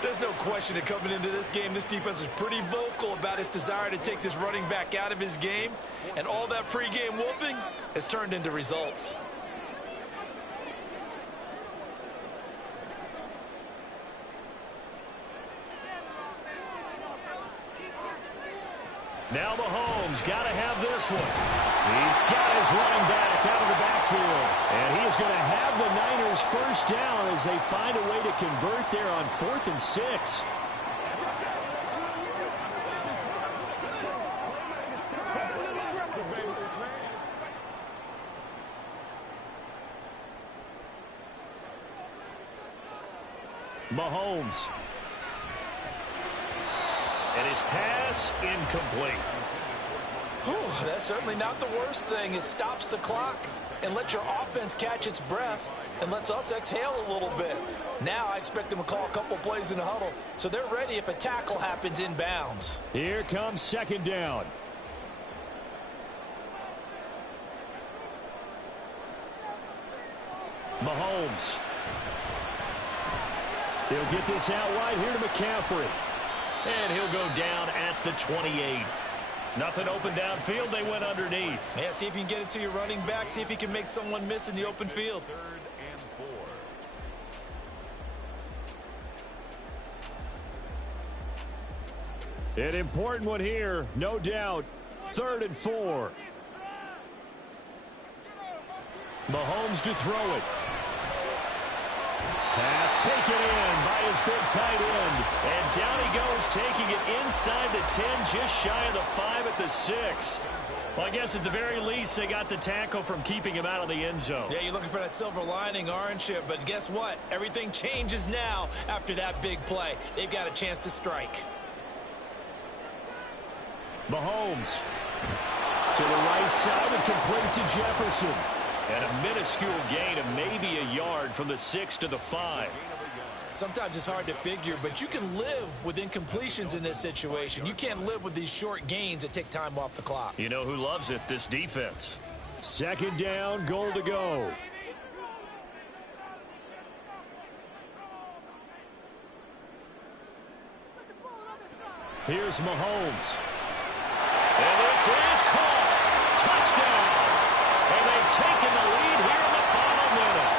There's no question that coming into this game, this defense is pretty vocal about its desire to take this running back out of his game. And all that pregame wolfing has turned into results. Now Mahomes got to have this one. He's got his running back out of the backfield. And he is going to have the Niners first down as they find a way to convert there on 4th and 6. Mahomes. And his pass incomplete. Whew, that's certainly not the worst thing. It stops the clock and lets your offense catch its breath and lets us exhale a little bit. Now I expect them to call a couple plays in the huddle so they're ready if a tackle happens inbounds. Here comes second down. Mahomes. He'll get this out wide here to McCaffrey. And he'll go down at the 28. Nothing open downfield. They went underneath. Yeah, see if you can get it to your running back. See if you can make someone miss in the open field. 3rd and 4. An important one here, no doubt. 3rd and 4. Mahomes to throw it. Pass taken in by his big tight end. And down he goes, taking it inside the 10, just shy of the 5 at the 6. Well, I guess at the very least, they got the tackle from keeping him out of the end zone. Yeah, you're looking for that silver lining, aren't you? But guess what? Everything changes now after that big play. They've got a chance to strike. Mahomes to the right side and complete to Jefferson. And a minuscule gain of maybe a yard from the 6 to the 5. Sometimes it's hard to figure, but you can live with incompletions in this situation. You can't live with these short gains that take time off the clock. You know who loves it? This defense. Second down, goal to go. Here's Mahomes. And this is caught. Touchdown. And they've taken the lead here in the final minute.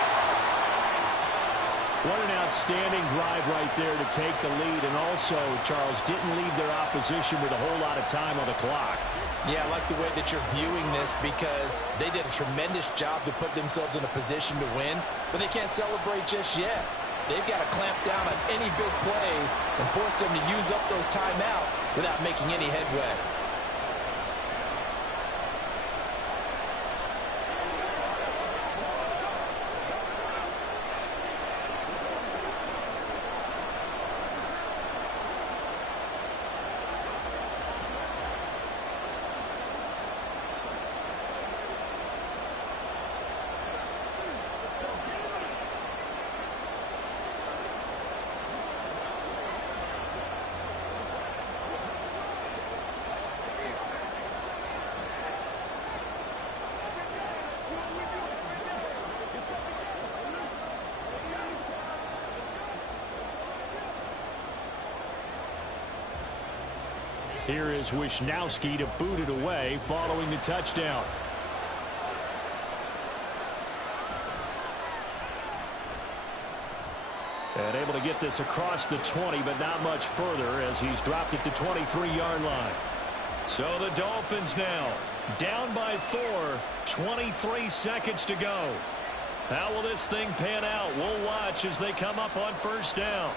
What an outstanding drive right there to take the lead. And also, Charles, didn't leave their opposition with a whole lot of time on the clock. Yeah, I like the way that you're viewing this because they did a tremendous job to put themselves in a position to win, but they can't celebrate just yet. They've got to clamp down on any big plays and force them to use up those timeouts without making any headway. Here is Wisnowski to boot it away following the touchdown. And able to get this across the 20, but not much further as he's dropped it to 23-yard line. So the Dolphins now down by 4, 23 seconds to go. How will this thing pan out? We'll watch as they come up on first down.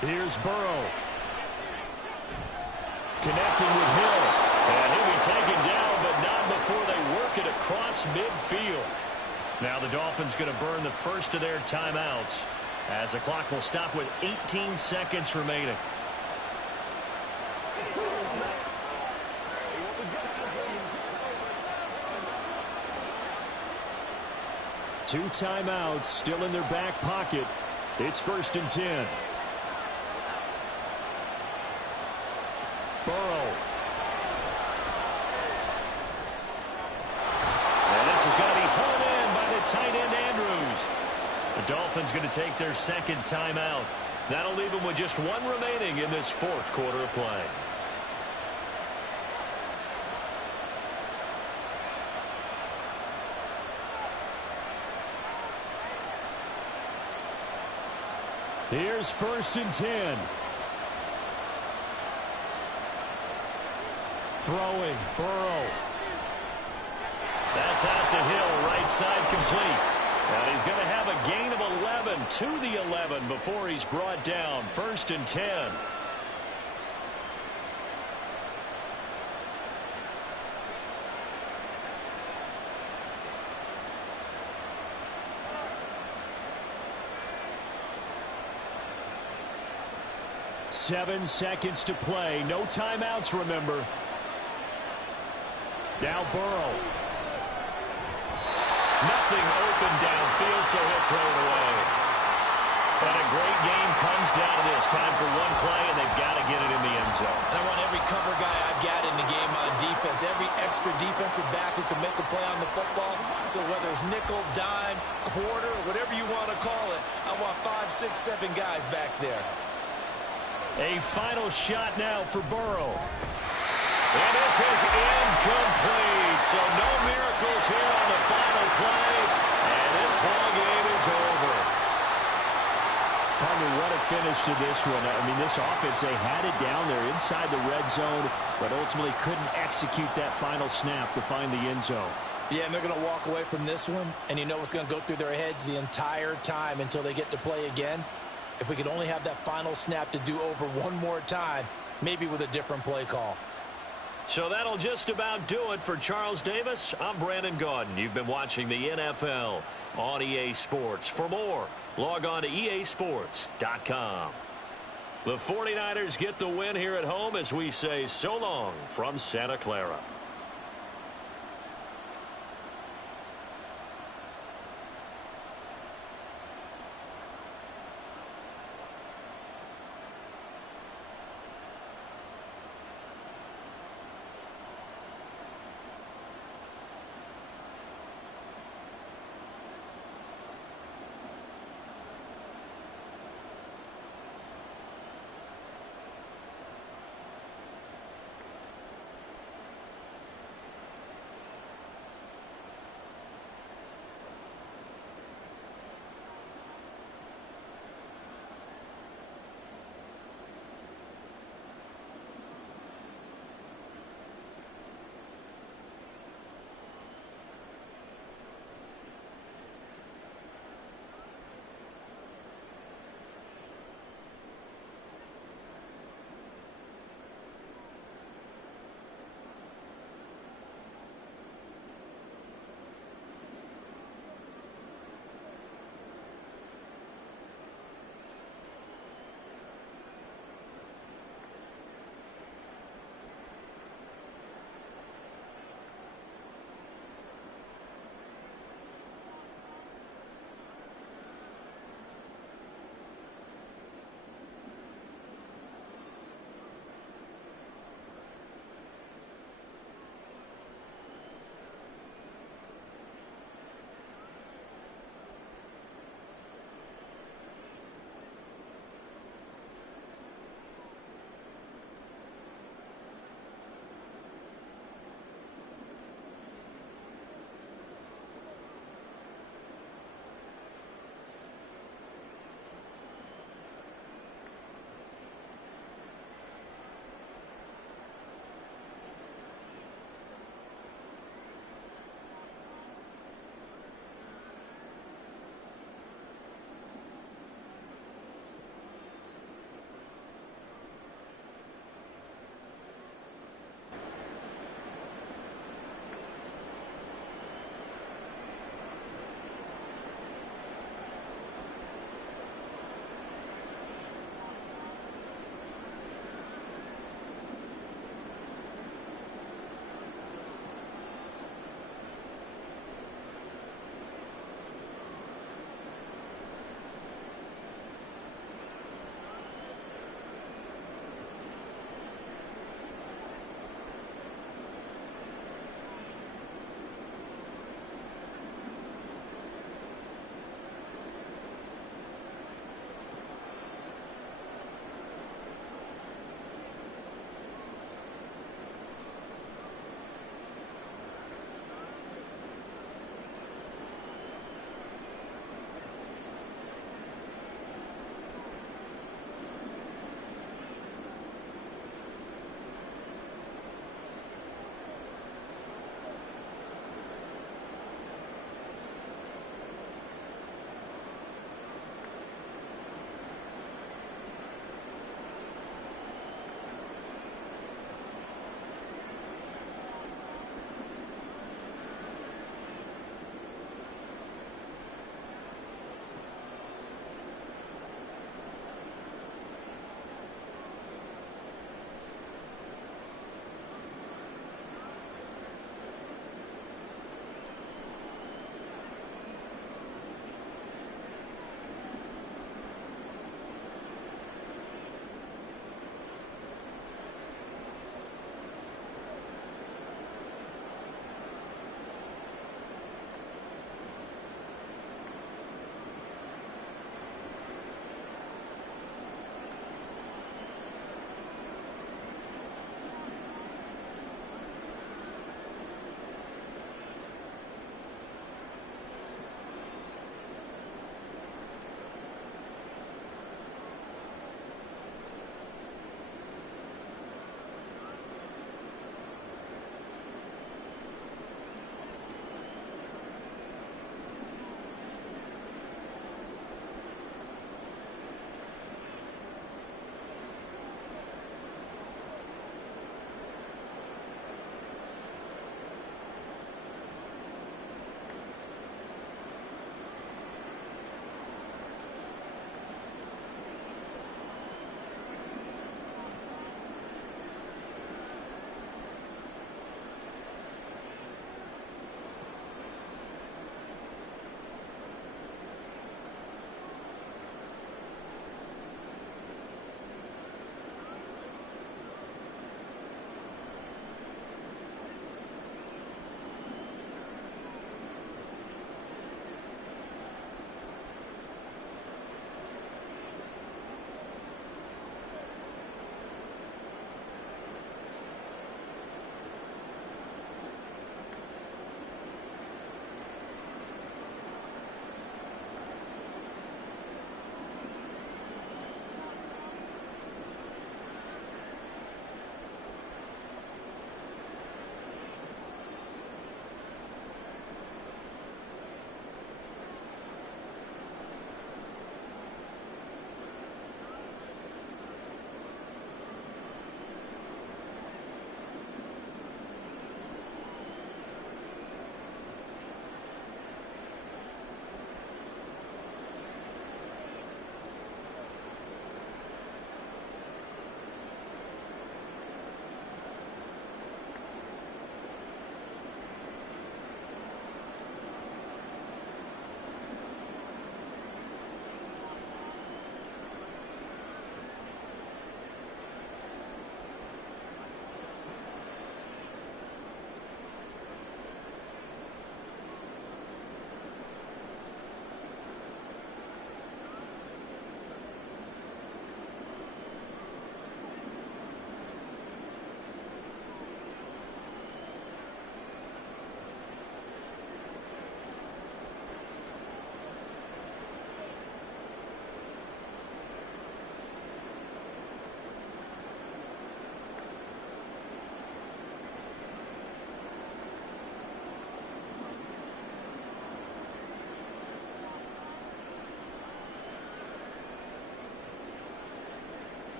Here's Burrow. Connecting with Hill. And he'll be taken down, but not before they work it across midfield. Now the Dolphins going to burn the first of their timeouts as the clock will stop with 18 seconds remaining. 2 timeouts still in their back pocket. It's 1st and 10. Burrow. And this is going to be hauled in by the tight end Andrews. The Dolphins going to take their 2nd timeout. That'll leave them with just 1 remaining in this 4th quarter of play. Here's 1st and 10. Throwing, Burrow. That's out to Hill, right side complete. And he's going to have a gain of 11 to the 11 before he's brought down. 1st and 10. Seven seconds to play. No timeouts, remember. Now Burrow. Nothing open downfield, so he'll throw it away. And a great game comes down to this. Time for 1 play, and they've got to get it in the end zone. And I want every cover guy I've got in the game on defense, every extra defensive back who can make a play on the football. So whether it's nickel, dime, quarter, whatever you want to call it, I want 5, 6, 7 guys back there. A final shot now for Burrow. And this is incomplete. So no miracles here on the final play. And this ball game is over. Partner, what a finish to this one. I mean, this offense, they had it down there inside the red zone, but ultimately couldn't execute that final snap to find the end zone. Yeah, and they're going to walk away from this one, and you know what's going to go through their heads the entire time until they get to play again. If we could only have that final snap to do over one more time, maybe with a different play call. So that'll just about do it for Charles Davis. I'm Brandon Gaudin. You've been watching the NFL on EA Sports. For more, log on to easports.com. The 49ers get the win here at home as we say so long from Santa Clara.